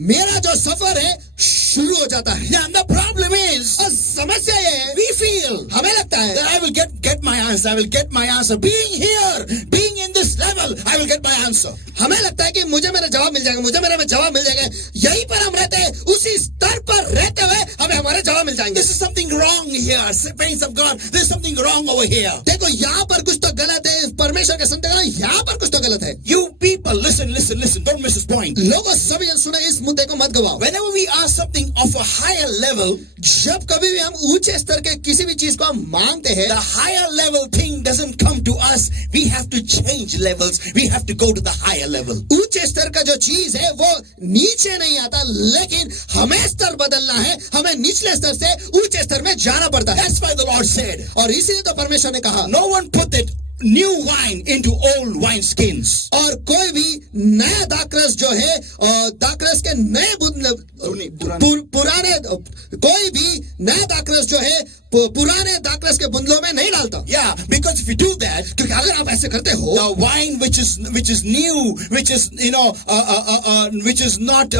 मेरा जो सफर है शुरू हो जाता है. Now the problem is, और समस्या ये है, we feel हमें लगता है that I will get my answer. I will get my answer. Being here, being in this level, I will get my answer. हमें लगता है कि मुझे मेरा जवाब मिल जाएगा, मुझे मेरा जवाब मिल जाएगा. यहीं पर हम रहते हैं, उसी स्तर पर रहते हुए हमें हमारे जवाब मिल जाएंगे. This is something wrong here. Saints of God, there's something wrong over here. देखो यहाँ पर कुछ तो गलत है. परमेश्वर के संतान, यहाँ पर कुछ तो गलत है. You people, listen. Don't miss this point. लोगों सभी सुने, इस मुद्दे को मत गवाओ. Whenever we ask something of a higher level, जब कभी भी हम ऊंचे स्तर के किसी भी चीज को हम मांगते हैं, the higher level thing doesn't come to us. We have to change levels. We have to go to the higher level. ऊंचे स्तर का जो चीज है वो नीचे नहीं आता, लेकिन हमें स्तर बदलना है. हमें निचले स्तर से ऊंचे स्तर में जाना पड़ता है. That's why the Lord said, और इसीलिए तो परमेश्वर ने कहा, no one put it new wine into old wine skins. और कोई भी नया दाखरस जो है दाखरस के नए पुराने कोई भी नया दाखरस जो है पुराने दाखरस के बुंदलों में नहीं डालता. Yeah, because if you do that, क्योंकि अगर आप ऐसे करते हो, the wine which is new, which is which is not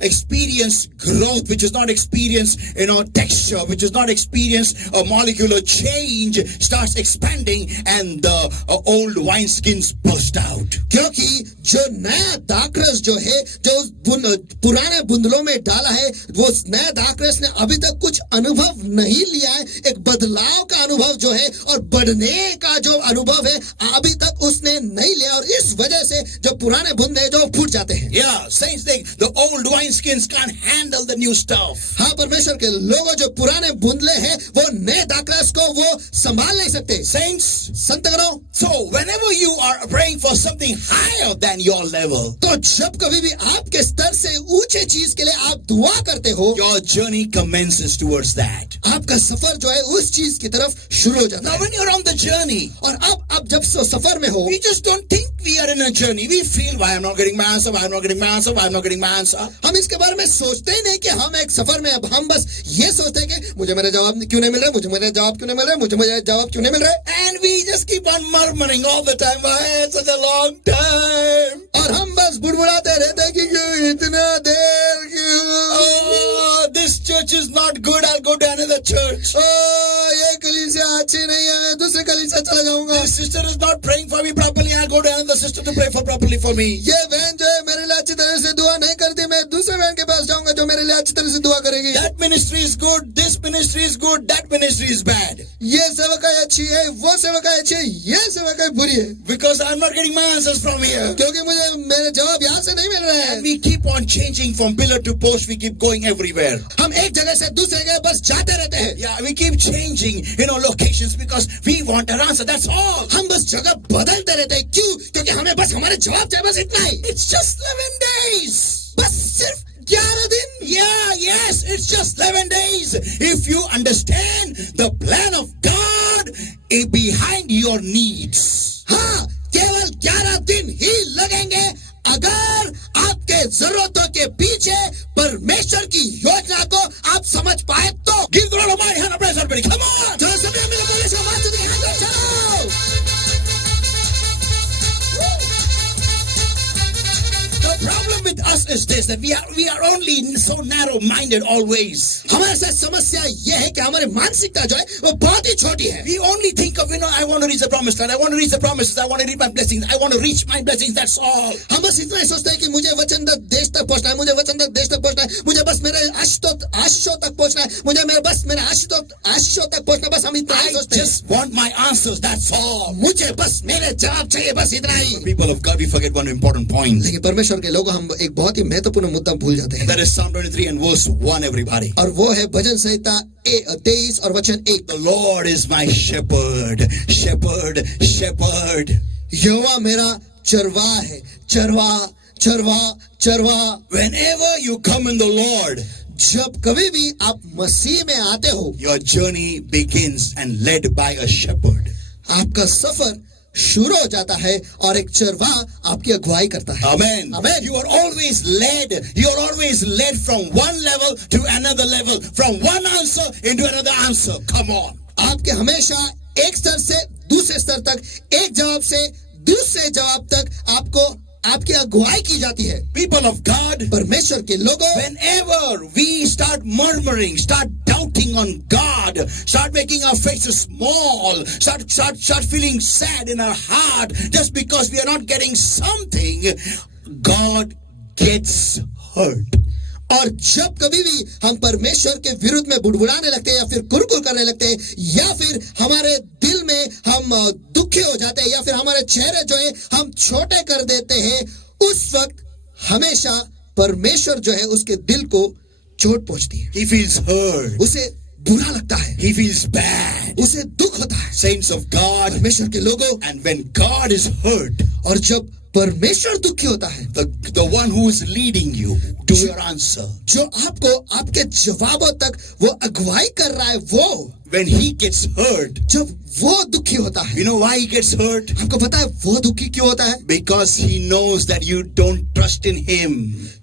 experienced growth, which is not experienced texture, which is not experienced molecular change, starts expanding, and the old wine skins burst out. क्योंकि जो नया दाखरस जो है जो पुराने बुंदलों में डाला है, वो नया दाखरस ने अभी तक कुछ अनुभव नहीं लिया है. एक बदलाव का अनुभव जो है और बढ़ने का जो अनुभव है अभी तक उसने नहीं लिया, और इस वजह से जो पुराने बुंदे जो फूट जाते हैं. Yeah, saints, the old wine skins can't handle the new stuff. हाँ, परमेश्वर के लोगों जो पुराने बुंदले हैं वो नए दाखरस को वो संभाल नहीं सकते. Saints, संतगणों, so whenever you are praying for something higher than your level, तो जब कभी भी आपके स्तर से ऊंचे चीज के लिए आप दुआ करते हो, your journey commences towards that. आपका सफर जो है उस चीज की तरफ शुरू हो जाता Now है. when you're on the journey, और अब जब सफर में हो, we just don't think we are in a journey. We feel, why I'm not getting my answer, why I'm not getting my answer, why I'm not getting my answer. हम इसके बारे में सोचते ही नहीं कि हम एक सफर में. अब हम बस ये सोचते हैं कि मुझे मेरा जवाब क्यों नहीं मिल रहा, मुझे मेरा जवाब क्यों नहीं मिल रहा, मुझे मेरा जवाब क्यों नहीं मिल रहा है. And we just keep on murmuring all the time, why it's such a long time. और हम बस बुड़बुड़ाते रहते हैं कि क्यों इतना देर क्यों. Oh, this church is not good, I'll go to another church. ये कलीसिया अच्छी नहीं है, मैं दूसरे कलीसिया चला जाऊंगा. This sister is not praying for me properly, I'll go to another sister to pray for properly for me. ये बहन जो है मेरे लिए अच्छी तरह से दुआ नहीं करती, मैं दूसरे बहन के पास जाऊंगा जो मेरे लिए अच्छी तरह से दुआ करेगी. That ministry is good, this ministry is good, that ministry is bad. ये सेवकाई अच्छी है, वो सेवकाई अच्छी है, ये सेवकाई बुरी है. Because I'm not getting my answers from here. क्योंकि मुझे मेरे जवाब यहाँ से नहीं मिल रहे हैं. And we keep on changing from pillar to post, we keep going everywhere. हम एक जगह से दूसरे जगह बस जाते रहते हैं. Yeah, we keep changing, locations because we want an answer, that's all. हम बस जगह बदलते रहते हैं. क्यों? क्योंकि हमें बस हमारे जवाब चाहिए, बस इतना ही. It's just 11 days. बस सिर्फ 11 दिन. Yeah, yes, it's just 11 days. If you understand the plan of God behind your needs. हाँ, केवल 11 दिन ही लगेंगे अगर आपके जरूरतों के पीछे परमेश्वर की योजना को आप समझ पाए तो. Give the Lord a mighty hand of praise, everybody. Come on. जो सभी मिलकर बोले, "Show what to the hand of says that we are only so narrow-minded always. हमारे साथ समस्या यह है कि हमारी मानसिकता जो है वो बहुत ही छोटी है. We only think of, I want to reach the promised land. I want to reach the promises. I want to reach my blessings. I want to reach my blessings. That's all. हम बस इतना ही सोचते हैं कि मुझे वचन देश तक पहुंचना है, मुझे वचन देश तक पहुंचना है, मुझे बस मेरे आशीषों तक पहुंचना है, मुझे मेरे आशीषों तक पहुंचना, बस हम इतना ही I सोचते हैं. just want my answers. That's all. मुझे बस मेरे जवाब चाहिए, बस इतना ही. People of God, we forget one important point. लेकिन परमेश्वर के लोगों हम एक बहुत ही महत्वपूर्ण मुद्दा भूल जाते हैं. That is Psalm 23 and verse 1, everybody. और वो है भजन संहिता 23 और वचन 1. The Lord is my shepherd, shepherd, shepherd. यहोवा मेरा चरवा है, चरवा, चरवा, चरवा. Whenever you come in the Lord, जब कभी भी आप मसीह में आते हो, your journey begins and led by a shepherd. आपका सफर शुरू हो जाता है और एक चरवा आपकी अगुवाई करता है. Amen. Amen. You are always led from one level to another level, from one answer into another answer. Come on. आपके हमेशा एक स्तर से दूसरे स्तर तक, एक जवाब से दूसरे जवाब तक आपकी अगुवाई की जाती है. People of God, परमेश्वर के लोगों, whenever we start murmuring, start doubting on God, start making our faces small, start feeling sad in our heart just because we are not getting something, God gets hurt. और जब कभी भी हम परमेश्वर के विरुद्ध में बुड़बुड़ाने लगते हैं या फिर कुरकुर करने लगते हैं या फिर हमारे दिल में हम दुखी हो जाते हैं या फिर हमारे चेहरे जो है हम छोटे कर देते हैं, उस वक्त हमेशा परमेश्वर जो है उसके दिल को चोट पहुंचती है. He feels hurt. उसे बुरा लगता है. He feels bad. उसे दुख होता है. Saints of God, परमेश्वर के लोगों, and when God is hurt, और जब परमेश्वर दुखी होता है, the one who is leading you to your answer, जो आपको आपके जवाबों तक वो अगुवाई कर रहा है, वो when he gets hurt, जब वो दुखी होता है, you know why he gets hurt? आपको पता है वो दुखी क्यों होता है? Because he knows that you don't trust in him.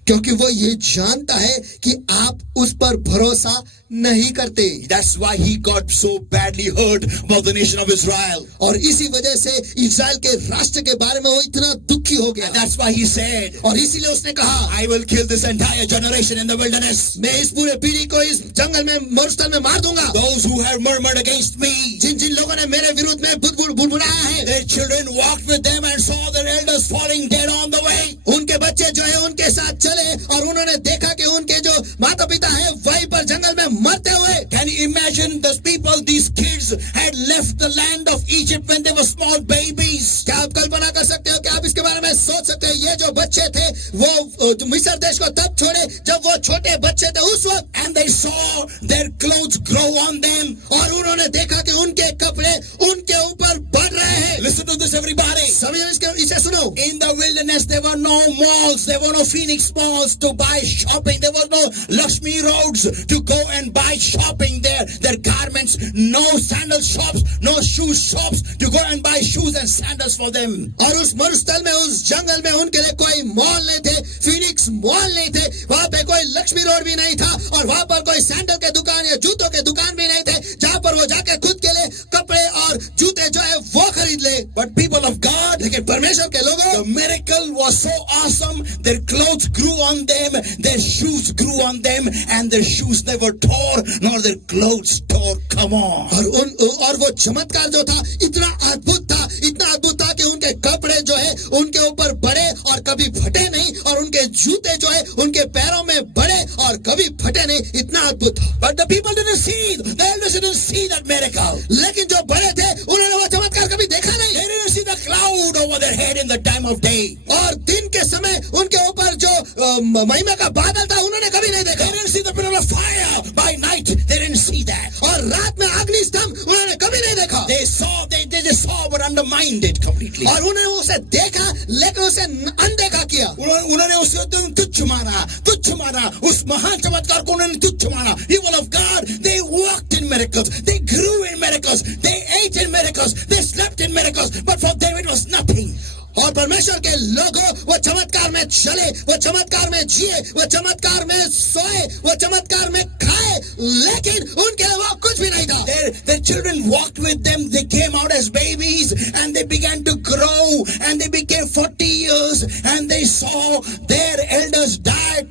क्योंकि वो ये जानता है कि आप उस पर भरोसा नहीं करते. That's why he got so badly hurt about the nation of Israel. और इसी वजह से इस्राएल के राष्ट्र के बारे में वो इतना दुखी हो गया. And that's why he said, और इसीलिए उसने कहा, I will kill this entire generation in the wilderness. मैं इस पूरे पीढ़ी को इस जंगल में मरुस्थल में मार दूंगा. Those who have murmured against me, जिन लोगों ने मेरे विरुद्ध में बुड़बुड़ाया है, their children walked with them and saw their elders falling dead on the way. उनके बच्चे जो है उनके साथ चले और उन्होंने देखा कि उनके जो माता पिता है वहीं पर जंगल में मरते हुए. Can you imagine those people, these kids had left the land of Egypt when they were small babies? क्या आप कल्पना कर सकते हो, क्या आप इसके बारे में सोच सकते हैं? ये जो बच्चे थे वो मिस्र देश को तब छोड़े जब वो छोटे बच्चे थे उस वक्त. And they saw their clothes grow on them. और उन्होंने देखा कि उनके कपड़े उनके ऊपर बढ़ रहे हैं. Listen to this, everybody. समझो इसे सुनो. In the wilderness, there were no malls. There were no Phoenix malls to buy shopping. There was no Lakshmi roads to go and buy shopping there. Their garments, no sandal shops, no shoe shops to go and buy shoes and sandals for them. और उस मरुस्थल में, उस जंगल में उनके लिए कोई mall नहीं थे, फिनिक्स मॉल नहीं थे, वहां पे कोई लक्ष्मी रोड भी नहीं था और वहां पर कोई सैंडल के दुकान या जूतों के दुकान भी नहीं थे जहां पर वो जाके खुद के लिए कपड़े और जूते जो है वो खरीद ले. But people of God, लेकिन परमेश्वर के लोगों, the miracle was so awesome. Their clothes grew on them, their shoes grew on them, and their shoes never tore, nor their clothes tore. Come on. और वो चमत्कार जो था इतना अद्भुत था कि उनके कपड़े जो है उनके ऊपर बढ़े और कभी फटे नहीं और उनके जूते जो है उनके पैरों में बढ़े और कभी फटे नहीं. इतना अद्भुत था. But the people didn't see, the elders didn't see that miracle. लेकिन जो बड़े थे उन्होंने वो चमत्कार कभी देखा नहीं. They didn't see the cloud over their head in the time of day. और दिन के समय उनके ऊपर जो महिमा का बादल था उन्होंने कभी नहीं देखा. They didn't see the pillar of fire by night. They didn't see that. और रात में अग्नि स्तंभ उन्होंने कभी नहीं देखा. They saw but undermined it completely. और उन्होंने उसे देखा लेकिन उसे अनदेखा किया. उन्होंने उसे तुच्छ माना, उस महान चमत्कार को उन्होंने तुच्छ माना. People of God, they walked in miracles, they grew in miracles, they ate in miracles, they slept in miracles, but for them it was nothing. और परमेश्वर के लोगों वो चमत्कार में चले, वो चमत्कार में जिए, वो चमत्कार में सोए, वो चमत्कार में खाए, लेकिन उनके लिए वो कुछ भी नहीं था. Their children walked with them. They came out as babies and they began to grow and they became 40 years and they saw their elders die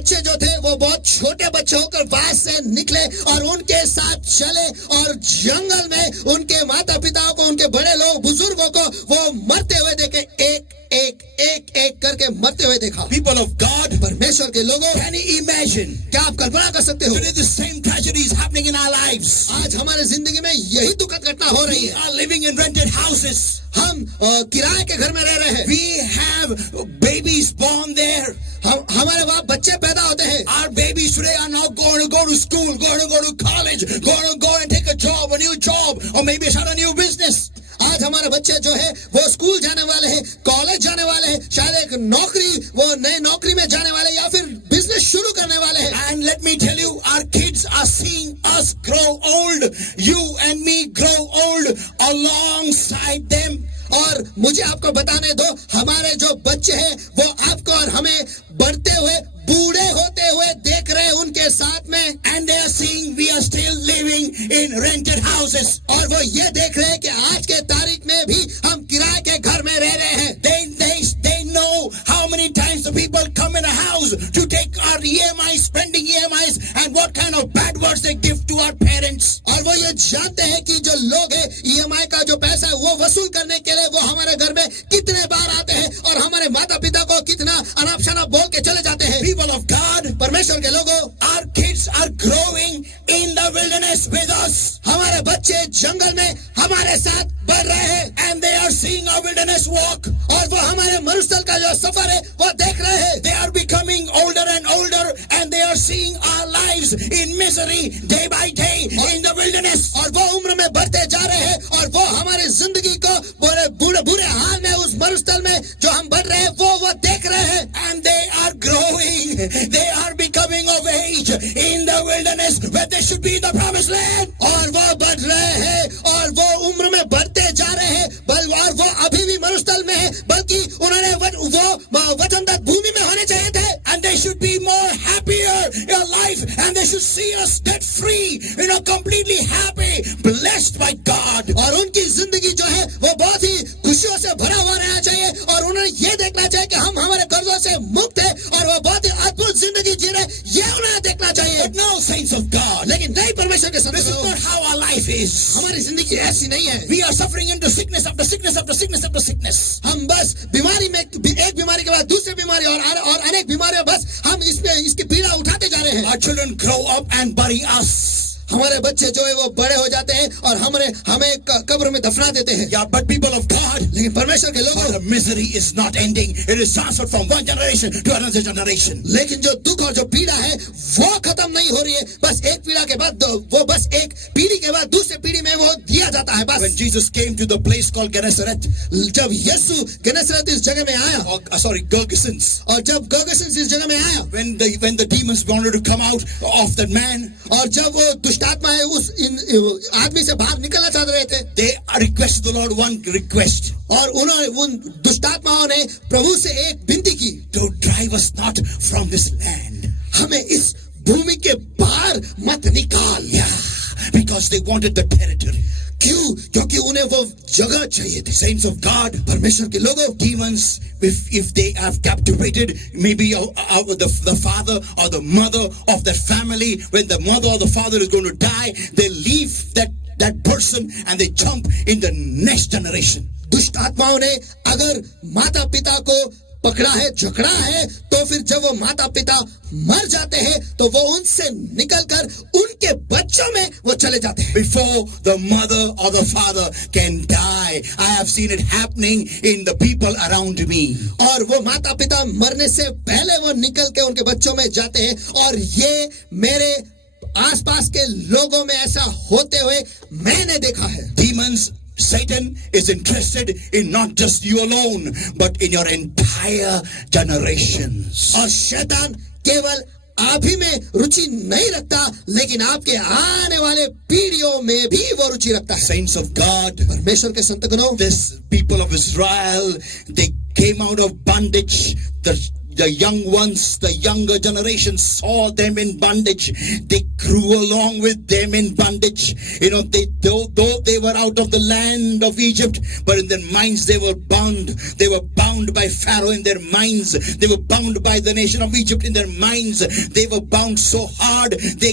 बच्चे जो थे वो बहुत छोटे बच्चे होकर वहां से निकले और उनके साथ चले और जंगल में उनके माता पिताओं को, उनके बड़े लोग, बुजुर्गों को वो मरते हुए देखे, एक करके मरते हुए देखा। People of God, परमेश्वर के लोगों, can you imagine? क्या आप कल्पना कर सकते हो? Today the same tragedy is happening in our lives. आज हमारे जिंदगी में यही दुखद घटना हो रही We है। are living in rented houses. हम किराए के घर में रह रहे हैं। We have babies born there. हमारे वहाँ बच्चे पैदा होते हैं। Our babies today are now going to go to school, going to go to college, going to go and take a job, a new job, or maybe start a new business. आज हमारे बच्चे जो है वो school जाने वाले हैं, college जाने वाले हैं, शायद एक नौकरी, वो नई नौकरी में जाने वाले या फिर बिजनेस शुरू करने वाले हैं। And let me tell you, our kids are seeing us grow old. You and me grow old alongside them. और मुझे आपको बताने दो, हमारे जो बच्चे हैं वो आपको और हमें बढ़ते हुए, बूढ़े होते हुए देख रहे हैं उनके साथ में। And they are seeing we are still living in rented houses. और वो ये देख रहे हैं कि आज के तारीख में भी हम किराए के घर में रह रहे हैं। They know how many times the people come in a house to take our EMIs, spending EMIs, and what kind of bad words they give to our parents. और वो ये जानते हैं कि जो लोग हैं EMI का जो पैसा है वो वसूल करने के लिए वो हमारे घर में कितने बार आते हैं और हमारे माता पिता को कितना अनाप शनाप बोल के चले जाते हैं। People of God, परमेश्वर के लोगों, our kids are growing in the wilderness with us. हमारे बच्चे जंगल में हमारे साथ बढ़ रहे हैं। And they are seeing our wilderness walk. और वो हमारे मरुस्थल का जो सफर है वो देख रहे हैं। They are becoming older and older, and they are seeing our lives in misery day by day in the wilderness. और वो उम्र में बढ़ते जा रहे हैं और वो हमारी जिंदगी को बुरे हाल में, उस मरुस्थल में जो हम बढ़ रहे हैं वो देख रहे हैं। And they are growing. They are becoming of age in the wilderness where they should be in the promised land. और वो बढ़ रहे हैं और वो उम्र में बढ़ते जा रहे हैं, और वो अभी भी मरुस्थल में है, बल्कि उन्होंने वो वचनदत्त भूमि में होने चाहिए थे। And they should be more happier in life, and they should see us debt free, completely happy, blessed by God. और उनकी जिंदगी जो है वो बहुत ही खुशियों से भरा हुआ रहना चाहिए और उन्हें ये देखना चाहिए कि हम हमारे कर्जों से मुक्त हैं और वो बहुत ही अद्भुत जिंदगी जी रहे, ये उन्हें देखना चाहिए। But no, saints of God, लेकिन नहीं, परमेश्वर के this is संतानों, not how our life is. हमारी जिंदगी ऐसी नहीं है। We are suffering into sickness after sickness after sickness after sickness. हम बस बीमारी में, एक बीमारी के बाद दूसरी बीमारी और अनेक बीमारियां, बस हम इसकी पीड़ा उठाते जा रहे हैं। Our children grow up and bury us. हमारे बच्चे जो है वो बड़े हो जाते हैं और हमें कब्र में दफना देते हैं। Yeah, but people of God, लेकिन परमेश्वर के लोगों, the misery is not ending. It is transferred from one generation to another generation. लेकिन जो दुख और जो पीड़ा है वो खत्म नहीं हो रही है। बस एक पीड़ा के बाद वो बस एक पीढ़ी के बाद दूसरे पीढ़ी में वो दिया जाता है। बस When Jesus came to the place called Gennesaret, जब यीशु गेनेसरेत इस जगह में आया, Gergesens, और जब गर्गेसेंस इस जगह में आया, when the demons wanted to come out of that man, और जब वो दुष्टात्मा है उस आदमी से बाहर निकलना चाह रहे थे, they requested the Lord one request. और उन्होंने उन दुष्टात्माओं ने प्रभु से एक विनती की, To drive us not from this land. हमें इस भूमि के बाहर मत निकाल। Yeah, because they wanted the territory. क्यों? क्योंकि उन्हें वो जगह चाहिए थी। Saints of God, परमेश्वर के लोगों, demons, if they have captivated maybe the father or the mother of that family, when the mother or the father is going to die, they leave that person and they jump in the next generation. दुष्ट आत्माओं ने अगर माता पिता को पकड़ा है, झगड़ा है, तो फिर जब वो माता पिता मर जाते हैं तो वो उनसे निकलकर उनके बच्चों में वो चले जाते हैं। Before the mother or the father can die, I have seen it happening in the people around me. और वो माता पिता मरने से पहले वो निकल के उनके बच्चों में जाते हैं, और ये मेरे आसपास के लोगों में ऐसा होते हुए मैंने देखा है। Demons, Satan is interested in not just you alone, but in your entire generations. और शैतान केवल आप ही में रुचि नहीं रखता, लेकिन आपके आने वाले पीढ़ियों में भी वो रुचि रखता है। Saints of God, परमेश्वर के संतानों, this people of Israel, they came out of bondage. the young ones, the younger generation saw them in bondage. They grew along with them in bondage. Though they were out of the land of Egypt, but in their minds they were bound. They were bound by Pharaoh in their minds. They were bound by the nation of Egypt in their minds. They were bound so hard they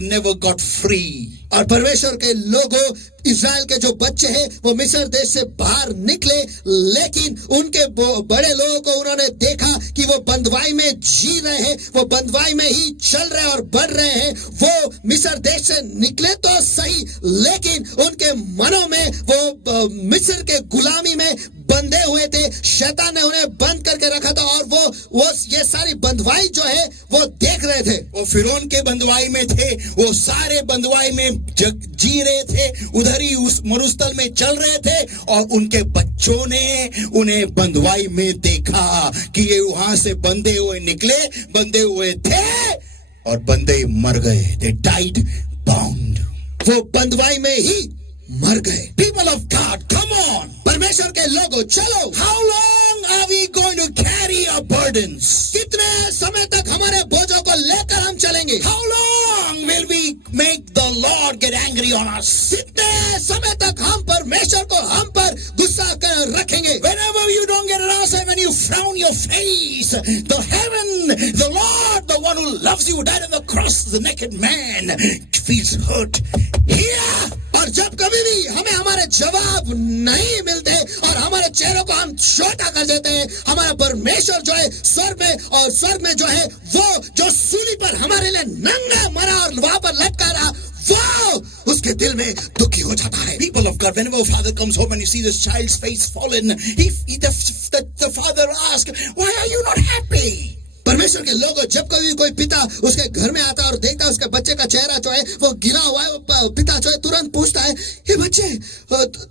never got free. और परमेश्वर के लोगों, इस्राएल के जो बच्चे हैं वो मिस्र देश से बाहर निकले, लेकिन उनके बड़े लोगों को उन्होंने देखा कि वो बंधुआई में जी रहे हैं, वो बंधुआई में ही चल रहे और बढ़ रहे हैं. वो मिस्र देश से निकले तो सही, लेकिन उनके मनों में वो मिस्र के गुलामी में बंधे हुए थे. शैतान ने उन्हें बंद करके रखा था और वो ये सारी बंधुआई जो है वो देख रहे थे. वो फिरौन के बंधुआई में थे. वो सारे बंधुआई में जी रहे थे, उधर ही उस मरुस्थल में चल रहे थे. और उनके बच्चों ने उन्हें बंधुआई में देखा कि ये वहां से बंधे हुए निकले, बंधे हुए थे और बंधे मर गए. They died bound. वो बंधुआई में ही मर गए. People of God, come on. परमेश्वर के लोगों, चलो. How long are we going to carry our burdens? कितने समय तक हमारे बोझों को लेकर हम चलेंगे? How long will we make the Lord get angry on us? कितने समय तक हम परमेश्वर को हम पर गुस्सा कर रखेंगे? Whenever you don't get an answer, when you frown your face, the heaven, the Lord, the one who loves you, who died on the cross, the naked man, feels hurt. Here. और जब कभी भी हमें हमारे जवाब नहीं मिलते और हमारे चेहरों को हम छोटा कर देते हैं, हमारा परमेश्वर जो है स्वर्ग में, और स्वर्ग में जो है वो जो सूली पर हमारे लिए नंगा मरा और वहां पर लटका रहा, वो उसके दिल में दुखी हो जाता है. People of God, whenever a father comes home and you see this child's face fallen, the father asks, why are you not happy? परमेश्वर के लोगों, जब कभी कोई पिता उसके घर में आता है और देखता है उसके बच्चे का चेहरा जो है वो गिरा हुआ है, वो पिता जो है तुरंत पूछता है, ये बच्चे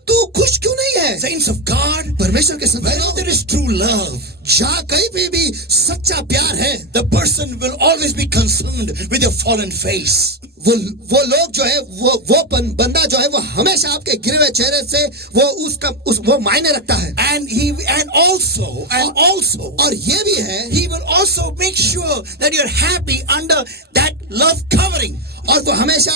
तू खुश क्यों नहीं है? Saints of God, परमेश्वर के wherever there is true love, जहाँ कहीं भी सच्चा प्यार है, the person will always be concerned with your fallen face. वो लोग जो है वो बंदा जो है वो हमेशा आपके गिरे हुए चेहरे से वो मायने रखता है. And also, और ये भी है, he will also make sure that you're happy under that love covering. और वो हमेशा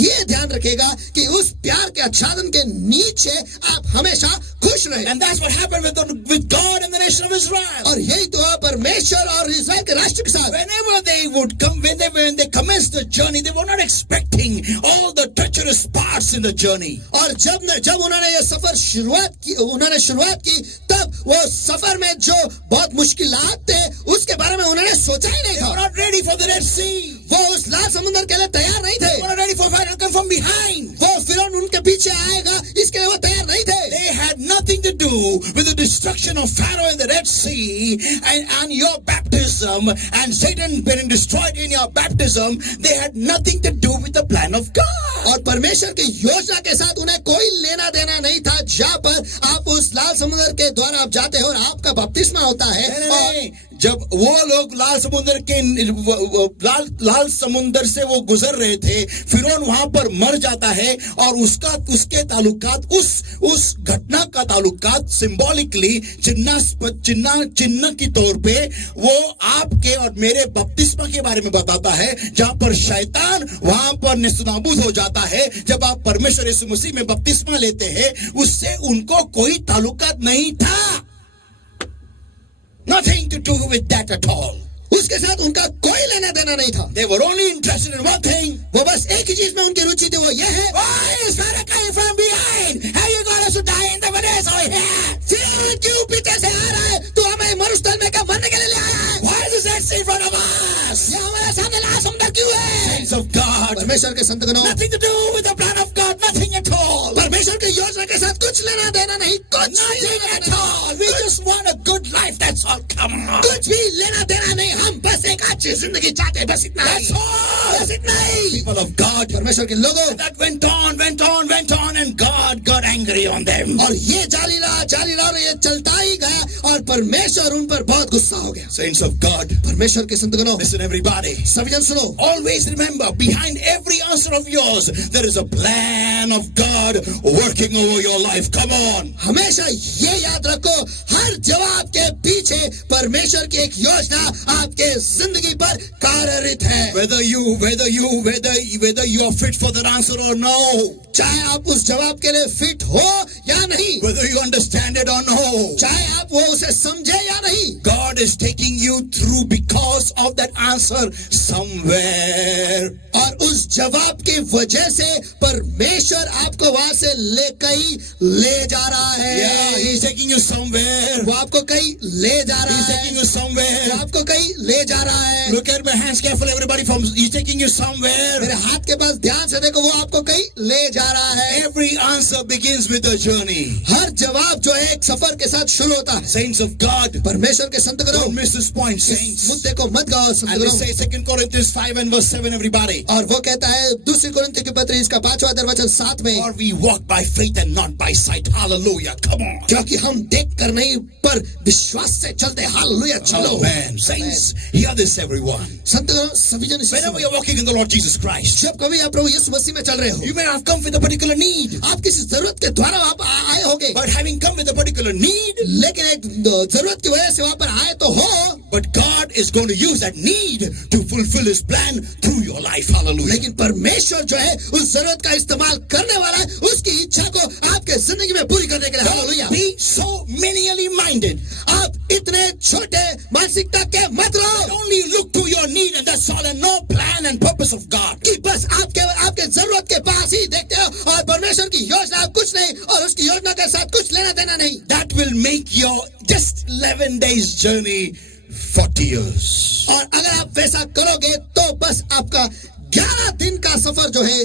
ये ध्यान रखेगा कि उस प्यार के आच्छादन के नीचे आप हमेशा खुश रहे. And that's what happened with God and the nation of Israel. और यही तो है परमेश्वर और इस्राएल के राष्ट्र के साथ. Whenever they would come, when they commenced the journey, they were not expecting all the treacherous parts in the journey. और जब उन्होंने ये सफर शुरुआत की, तब वो सफर में जो बहुत मुश्किलात थे उसके बारे में उन्होंने सोचा ही नहीं They था. were not ready for the Red Sea. वो उस लाल समुद्र के लिए तैयार नहीं थे. They were not ready for Pharaoh to come from behind. वो फिरौन उनके पीछे आएगा इसके लिए वो तैयार नहीं थे. They had nothing to do with the destruction of Pharaoh in the Red Sea and your baptism and Satan being destroyed in your baptism. They had nothing to do with the plan of God. और परमेश्वर की योजना के साथ उन्हें कोई लेना देना नहीं था. जहाँ पर आप उस लाल समुद्र के द्वारा आप जाते हो और आपका बपतिस्मा होता है, और जब वो लोग लाल समुद्र से वो गुजर रहे थे, फिरौन वहां पर मर जाता है और उसके ताल्लुकात उस घटना का ताल्लुकात सिंबॉलिकली चिन्ह की तौर पे वो आपके और मेरे बपतिस्मा के बारे में बताता है, जहां पर शैतान वहां पर नेस्तनाबूद हो जाता है. जब आप परमेश्वर यीशु मसीह में बपतिस्मा लेते हैं, उससे उनको कोई ताल्लुकात नहीं था. Nothing to do with that at all. उसके साथ उनका कोई लेना देना नहीं था. They were only interested in one thing. वो बस एक ही चीज में उनकी रुचि थी, वो ये है, Why is Pharaoh coming from behind? How you got us to die in the wilderness over here? फिर क्यों पीछे से आ रहा है? तू हमें मरुस्थल में क्या मरने के लिए ले आया है? Why is this Red Sea in front of us? ये हमारे सामने लाल समुद्र क्यों है? Saints of God, परमेश्वर के संतगणों, nothing to do with the plan of God, nothing at all. परमेश्वर की योजना के साथ कुछ लेना देना नहीं, कुछ भी Nothing लेना at देना all. We just want a good life, that's all. Come on. कुछ भी लेना देना नहीं. हम बस एक अच्छी जिंदगी चाहते हैं, बस इतना ही. That's all. बस इतना ही। People of God. परमेश्वर के लोगों, That went on, and God got angry on them. और ये जारी रहा और ये चलता ही गया और परमेश्वर उन पर बहुत गुस्सा हो गया। Saints of God, परमेश्वर के संतगणों, listen everybody. सभी जन सुनो, Always remember, behind every answer of yours, there is a plan of God working over your life. Come on. हमेशा ये याद रखो, हर जवाब के पीछे परमेश्वर की एक योजना आपके जिंदगी पर कार्यरत है। Whether you are fit for that answer or no. चाहे आप उस जवाब के लिए फिट हो या नहीं, Whether you understand it or no. चाहे आप वो उसे समझे या नहीं, God is taking you through because of that answer somewhere. और उस जवाब की वजह से परमेश्वर आपको वहां से ले जा रहा है। Yeah, He's taking you somewhere. वो आपको कहीं ले जा रहा He's है, taking you somewhere. वो आपको कहीं ले जा रहा है। Look at my hands carefully, everybody. He's taking you somewhere. मेरे हाथ के पास ध्यान से देखो, वो आपको कहीं ले जा रहा है। Every answer begins with a journey. हर जवाब जो है एक सफर के साथ शुरू होता है। Saints of God, परमेश्वर के संत करो, don't miss this point, इस saints. मुद्दे को मत गाओ संत And we करो। say 2 Corinthians 5 and verse 7, everybody. और वो कहता है दूसरी कुरिन्थियों की पत्री इसका 5वां अध्याय वचन 7 में, For we walk by faith and not by sight. Hallelujah. Come on. क्योंकि हम देख कर नहीं पर विश्वास से चलते। हालेलुया। चलो Oh man, saints, hear this, everyone. संत करो, सभी जन इसे Whenever सुनो। you're walking in the Lord Jesus Christ, जब कभी आप प्रभु यीशु मसीह में चल रहे हो, you may have come with a particular need. आप किसी जरूरत के द्वारा आप आए होगे, But having come with a particular need, लेकिन एक जरूरत की वजह से वहां पर आए तो हो, but God is going to use that need to fulfill His plan through your life. Hallelujah. लेकिन परमेश्वर जो है उस जरूरत का इस्तेमाल करने वाला है उसकी इच्छा को आपके जिंदगी में पूरी करने के लिए। Hallelujah. Don't be so menially minded. आप इतने छोटे मानसिकता के मत रहो Only look to your need and that's all, and no plan and purpose of God. कि बस आपके जरूरत के पास ही देखते हो और परमेश्वर की योजना कुछ नहीं और उसकी योजना के साथ कुछ लेना देना नहीं। That will make your just 11 days journey 40 years. और अगर आप वैसा करोगे तो बस आपका 11 दिन का सफर जो है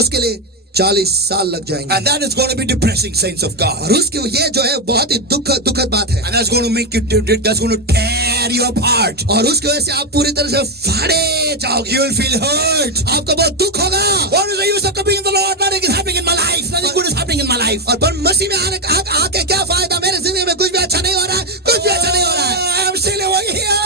उसके लिए 40 साल लग जाएंगे। And that is going to be depressing, saints of God. और उसकी ये जो है बहुत ही दुखद बात है। And that's going to make you, that's going to tear you apart. और उसकी वजह से आप पूरी तरह से फाड़े जाओगे। You will feel hurt. आपको बहुत दुख होगा। What is the use of coming in the Lord? Nothing is happening in my life. Nothing good is happening in my life. और पर मसीह में आके क्या फायदा, मेरे जिंदगी में कुछ भी अच्छा नहीं हो रहा है, कुछ भी अच्छा नहीं हो रहा है। I'm still over here.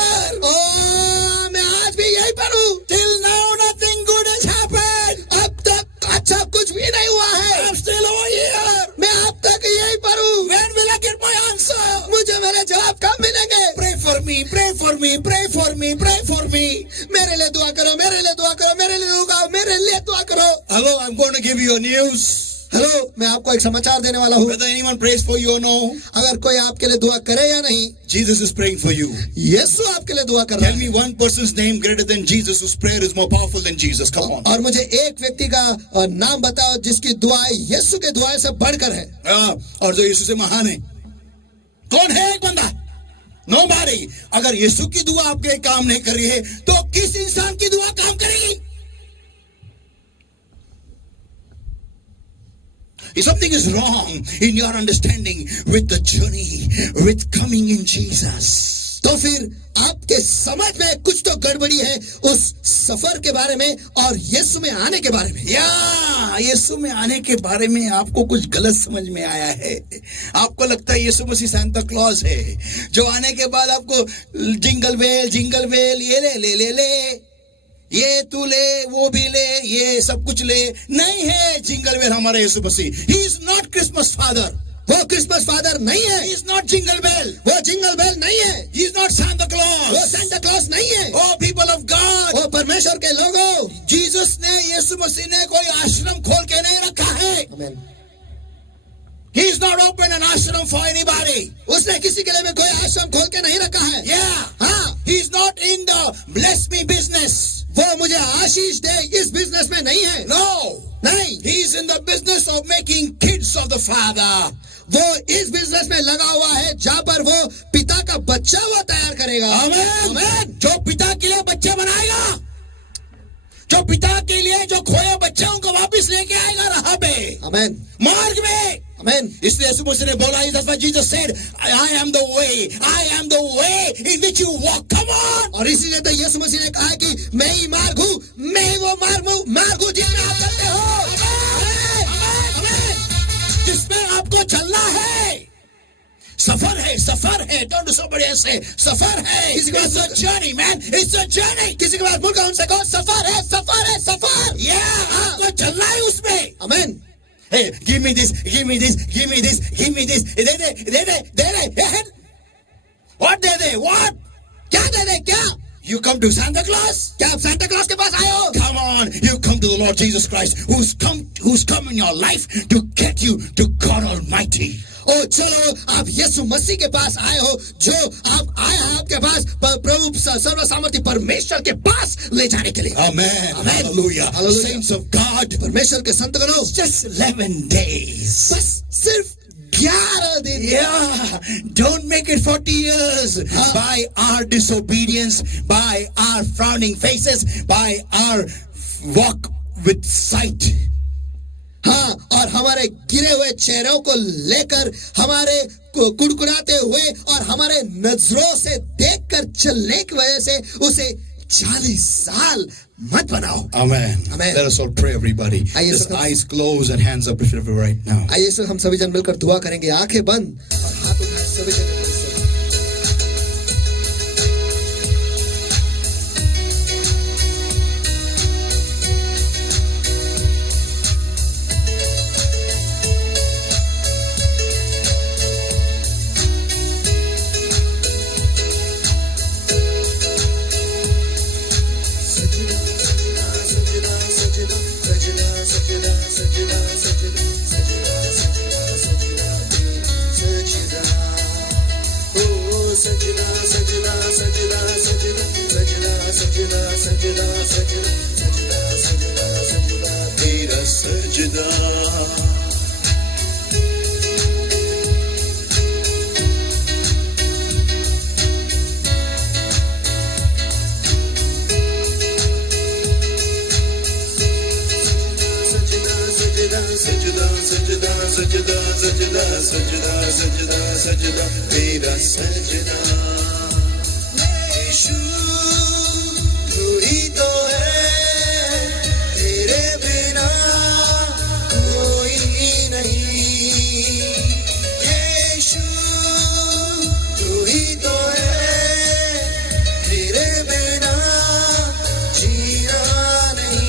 मैं आज भी यहीं पर हूँ। Till now, nothing good has happened. अब तक अच्छा कुछ भी नहीं हुआ है। I'm still over here. मैं अब तक यहीं पर हूँ। When will I get my answer? मुझे मेरे जवाब कब मिलेंगे? Pray for me, pray for me, pray for me, pray for me. मेरे लिए दुआ करो, मेरे लिए दुआ करो, मेरे लिए दुआ, मेरे लिए दुआ करो। Hello, I'm going to give you a news. Hello, मैं आपको एक समाचार देने वाला हूँ। Whether anyone prays for you or no, अगर कोई आपके लिए दुआ करे या नहीं, Jesus is praying for you. यीशु आपके लिए दुआ कर रहा Tell me one person's name greater than Jesus whose prayer is more powerful than Jesus. Come on. और मुझे एक व्यक्ति का नाम बताओ जिसकी दुआएं यीशु के दुआएं से बढ़कर है। और जो यीशु से महान है, कौन है एक बंदा? Nobody. अगर यीशु की दुआ आपके काम नहीं कर रही है तो किस इंसान की दुआ काम करेगी? If something is wrong in your understanding with the journey, with coming in Jesus, तो फिर आपके समझ में कुछ तो गड़बड़ी है उस सफर के बारे में और यीशु में आने के बारे में। या यीशु में आने के बारे में आपको कुछ गलत समझ में आया है। आपको लगता है यीशु मसीह सांता क्लॉज है जो आने के बाद आपको जिंगल बेल ये ले ये तू ले, वो भी ले, ये सब कुछ ले। नहीं है जिंगल बेल हमारा Yeshu Masih. He is not Christmas father. वो क्रिसमस फादर नहीं है। He is not jingle bell. वो जिंगल बेल नहीं है। He is not Santa Claus. वो सांता क्लॉज नहीं है। ओ पीपल ऑफ गॉड, वो परमेश्वर के लोगों, जीसस ने, यीशु मसीह ने कोई आश्रम खोल के नहीं रखा है। आमीन। He is not open an ashram for anybody. उसने किसी के लिए में कोई आश्रम खोल के नहीं रखा है। Yeah. हाँ, He is not in the bless me business. वो मुझे आशीष दे इस बिजनेस में नहीं है। No. नहीं, He is in the business of making kids of the Father. वो इस बिजनेस में लगा हुआ है जहाँ पर वो पिता का बच्चा वो तैयार करेगा। आमीन। जो पिता के लिए बच्चे बनाएगा, जो पिता के लिए जो खोए बच्चों को वापस लेके आएगा राह पे, आमीन, मार्ग में। आमीन। इसलिए यीशु मसीह ने बोला, that's what Jesus said, I am the way in which you walk. Come on. और इसीलिए तो यीशु मसीह ने कहा कि मैं ही मार्ग हूँ, मैं ही वो सफर है. Don't do somebody else say सफर है. It's a journey, man. It's a journey. किसी के बाद मुड़कर उनसे कहो सफर है, सफर है, सफर. Yeah, आपको चलना है उसमें. आमीन. Hey, give me this, give me this, give me this, give me this. They. What they? What? क्या दे दे क्या? You come to Santa Claus? क्या आप सांता क्लॉस के पास आए हो? Come on, you come to the Lord Jesus Christ, who's come in your life to get you to God Almighty. ओ चलो आप यीशु मसीह के पास आए हो, जो आप आए हैं आपके पास प्रभु सर्व सामर्थी परमेश्वर के पास ले जाने के लिए. Amen. Amen. Hallelujah. Hallelujah. Saints of God. परमेश्वर के संतगणों, Just 11 days. बस सिर्फ 11 दिन. Yeah. Don't make it 40 years by our disobedience, by our frowning faces, by our walk with sight. हाँ, और हमारे गिरे हुए चेहरों को लेकर, हमारे कुड़कुड़ाते हुए और हमारे नजरों से देखकर चलने की वजह से उसे 40 साल मत बनाओ. Amen. Amen. Let us all pray, everybody. Just eyes closed and hands up if you're right now. आइए सर हम सभी जन मिलकर दुआ करेंगे, आंखें बंद और हाथ उठाए सभी जन. तेरा सजदा सजदा तेरा सजदा यीशु तू ही तो है, तेरे बिना कोई नहीं. यीशु तू ही तो है, तेरे बिना जीना नहीं.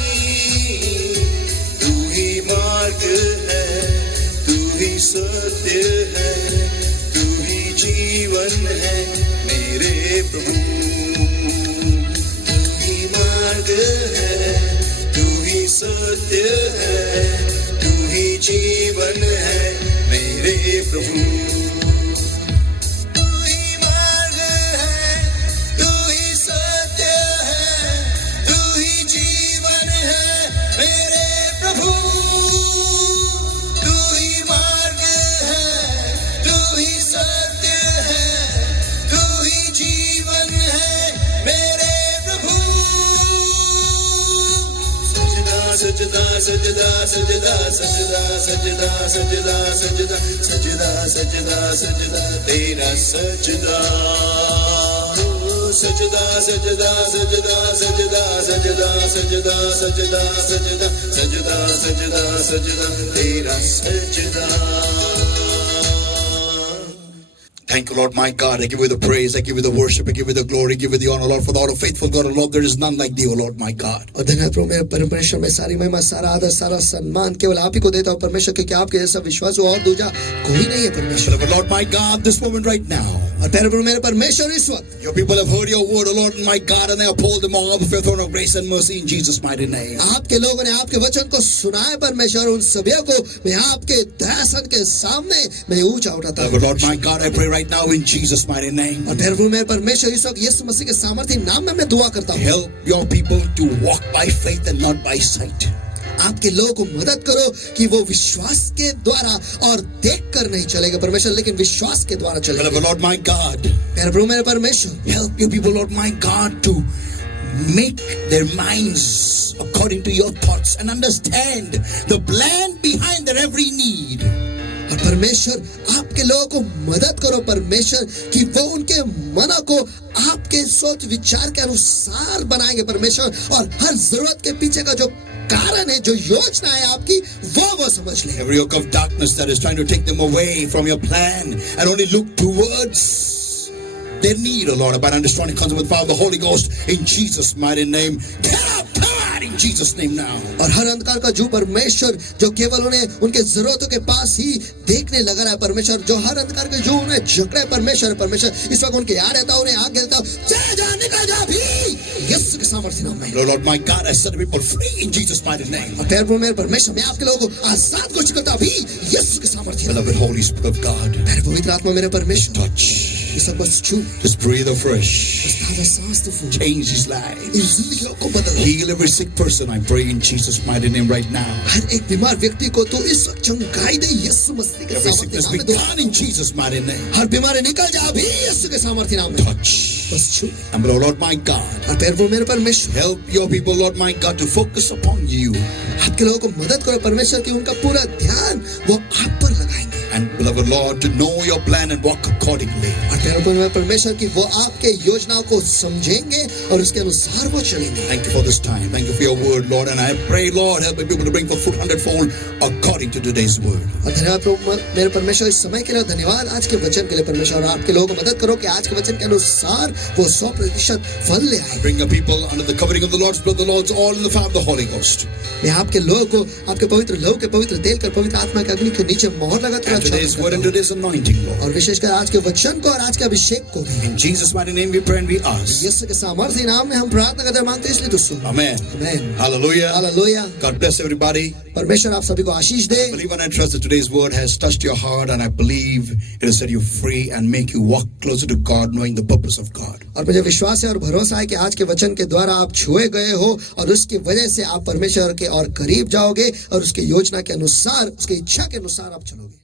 तू ही मार्ग है, तू ही सत्य है, तू ही जीवन है मेरे प्रभु. तू ही मार्ग है, तू ही सत्य है, तू ही जीवन है मेरे प्रभु. तू ही मार्ग है, तू ही सत्य है, तू ही जीवन है मेरे प्रभु. तू ही मार्ग है, तू ही सत्य है, तू ही जीवन है मेरे प्रभु. सजदा सजदा सजदा सजदा सजदा सजदा सजदा सजदा सजदा सजदा तेरा सजदा. सजदा सजदा सजदा सजदा सजदा सजदा सजदा सजदा सजदा सजदा सजदा तेरा सजदा. Thank you, Lord, my God. I give you the praise, I give you the worship, I give you the glory, I give you the honor, Lord, for thou art a faithful God, Lord, there is none like thee, O Lord, my God. और धन्यवाद प्रभु, मेरे परमेश्वर में सारी महिमा, सारा आदर, सारा सम्मान केवल आप ही को देता हूँ परमेश्वर, क्योंकि आपके जैसा विश्वास और दूजा कोई नहीं है परमेश्वर. But Lord, my God, this moment right now, और प्यारे प्रभु मेरे परमेश्वर इस वक्त your people have heard your word, O Lord, my God, and they uphold them all before your throne of grace and mercy in Jesus' mighty name. आपके लोगों ने आपके वचन को सुना है परमेश्वर, उन सभी को मैं आपके दयासन के सामने मैं ऊंचा उठाता But हूँ. Lord, my God, I pray right now in Jesus' mighty name. और प्यारे प्रभु मेरे परमेश्वर इस वक्त यीशु मसीह के सामर्थी नाम में मैं दुआ करता हूँ. Help your people to walk by faith and not by sight. आपके लोगों को मदद करो कि वो विश्वास के द्वारा और देखकर नहीं चलेगा परमेश्वर, लेकिन विश्वास के द्वारा But चलेगा. Lord, my God, प्यारे प्रभु मेरे परमेश्वर help your people, Lord, my God, to make their minds according to your thoughts and understand the plan behind their every need. और परमेश्वर आपके लोगों को मदद करो परमेश्वर कि वो उनके मन को आपके सोच विचार के अनुसार बनाएंगे परमेश्वर, और हर जरूरत के पीछे का जो कारण है, जो योजना है आपकी, वो समझ ले। Every yoke of darkness that is trying to take them away from your plan and only look towards their need, O Lord, about understanding comes with the power of the Holy Ghost in Jesus' mighty name. Get out, come out in Jesus' name now. और हर अंधकार का जो परमेश्वर जो केवल उन्हें उनके जरूरतों के पास ही देखने लगा रहा है परमेश्वर, जो हर अंधकार के जो उन्हें झगड़ा है परमेश्वर इस वक्त उनके याद रहता, उन्हें आगे देता, जा निकल जा भी यीशु के सामर्थ्य नाम में। Lord my God, I set people free in Jesus' mighty name. और प्यारे मेरे परमेश्वर, मैं आपके लोगों को आजाद घोषित करता भी यीशु के सामर्थ्य नाम में। Beloved Holy Spirit of God, प्यारे पवित्र आत्मा मेरे परमेश्वर, touch, इस सब बस छू, just breathe afresh, बस ताजा सांस तो फूंक, change his life, इस जिंदगी को बदल, heal every sick person, I pray in Jesus' mighty name right now. हर एक बीमार व्यक्ति को तो इस वक्त चंगाई दे यीशु मसीह के Every सामर्थ्य sickness नाम be में। gone in Jesus' mighty name. हर बीमारी निकल जा भी यीशु के सामर्थ्य नाम में। Touch. बस छू, And Lord my God, और प्यारे मेरे परमेश्वर, help your people, Lord my God, to focus upon you. आपके लोगों को मदद करो परमेश्वर कि उनका पूरा ध्यान वो आप पर लगाएंगे, And beloved Lord, to know your plan and walk accordingly. और प्यारे परमेश्वर कि वो आपके योजनाओं को समझेंगे और उसके अनुसार वो चलेंगे। Thank you for this time. Thank you for your word, Lord. And I pray, Lord, help the people to bring forth fruit hundredfold according to today's word. और धन्यवाद प्रभु मेरे परमेश्वर, इस समय के लिए धन्यवाद, आज के वचन के लिए परमेश्वर, और आपके लोगों को मदद करो कि आज के वचन के अनुसार वो 100% फल ले आए। Bring your people under the covering of the Lord's blood, the Lord's all in the fire of the Holy Ghost. मैं आपके लोगों को आपके पवित्र लहू के पवित्र तेल कर पवित्र आत्मा के अग्नि के नीचे मोहर लगाकर And today's word and today's anointing, Lord. और विशेषकर आज के वचन को और आज के अभिषेक को भी In Jesus' mighty name we pray and we ask. यीशु के सामर्थ्य नाम में हम प्रार्थना करते मांगते हैं, इसलिए तो सुनो। Amen. आमीन। Hallelujah. Hallelujah. God bless everybody. परमेश्वर आप सभी को आशीष दे। I believe and I trust that today's word has touched your heart, and I believe it has set you free and make you walk closer to God, knowing the purpose of God. और मुझे विश्वास है और भरोसा है कि आज के वचन के द्वारा आप छुए गए हो और उसकी वजह से आप परमेश्वर के और करीब जाओगे और उसकी योजना के अनुसार, उसकी इच्छा के अनुसार आप चलोगे।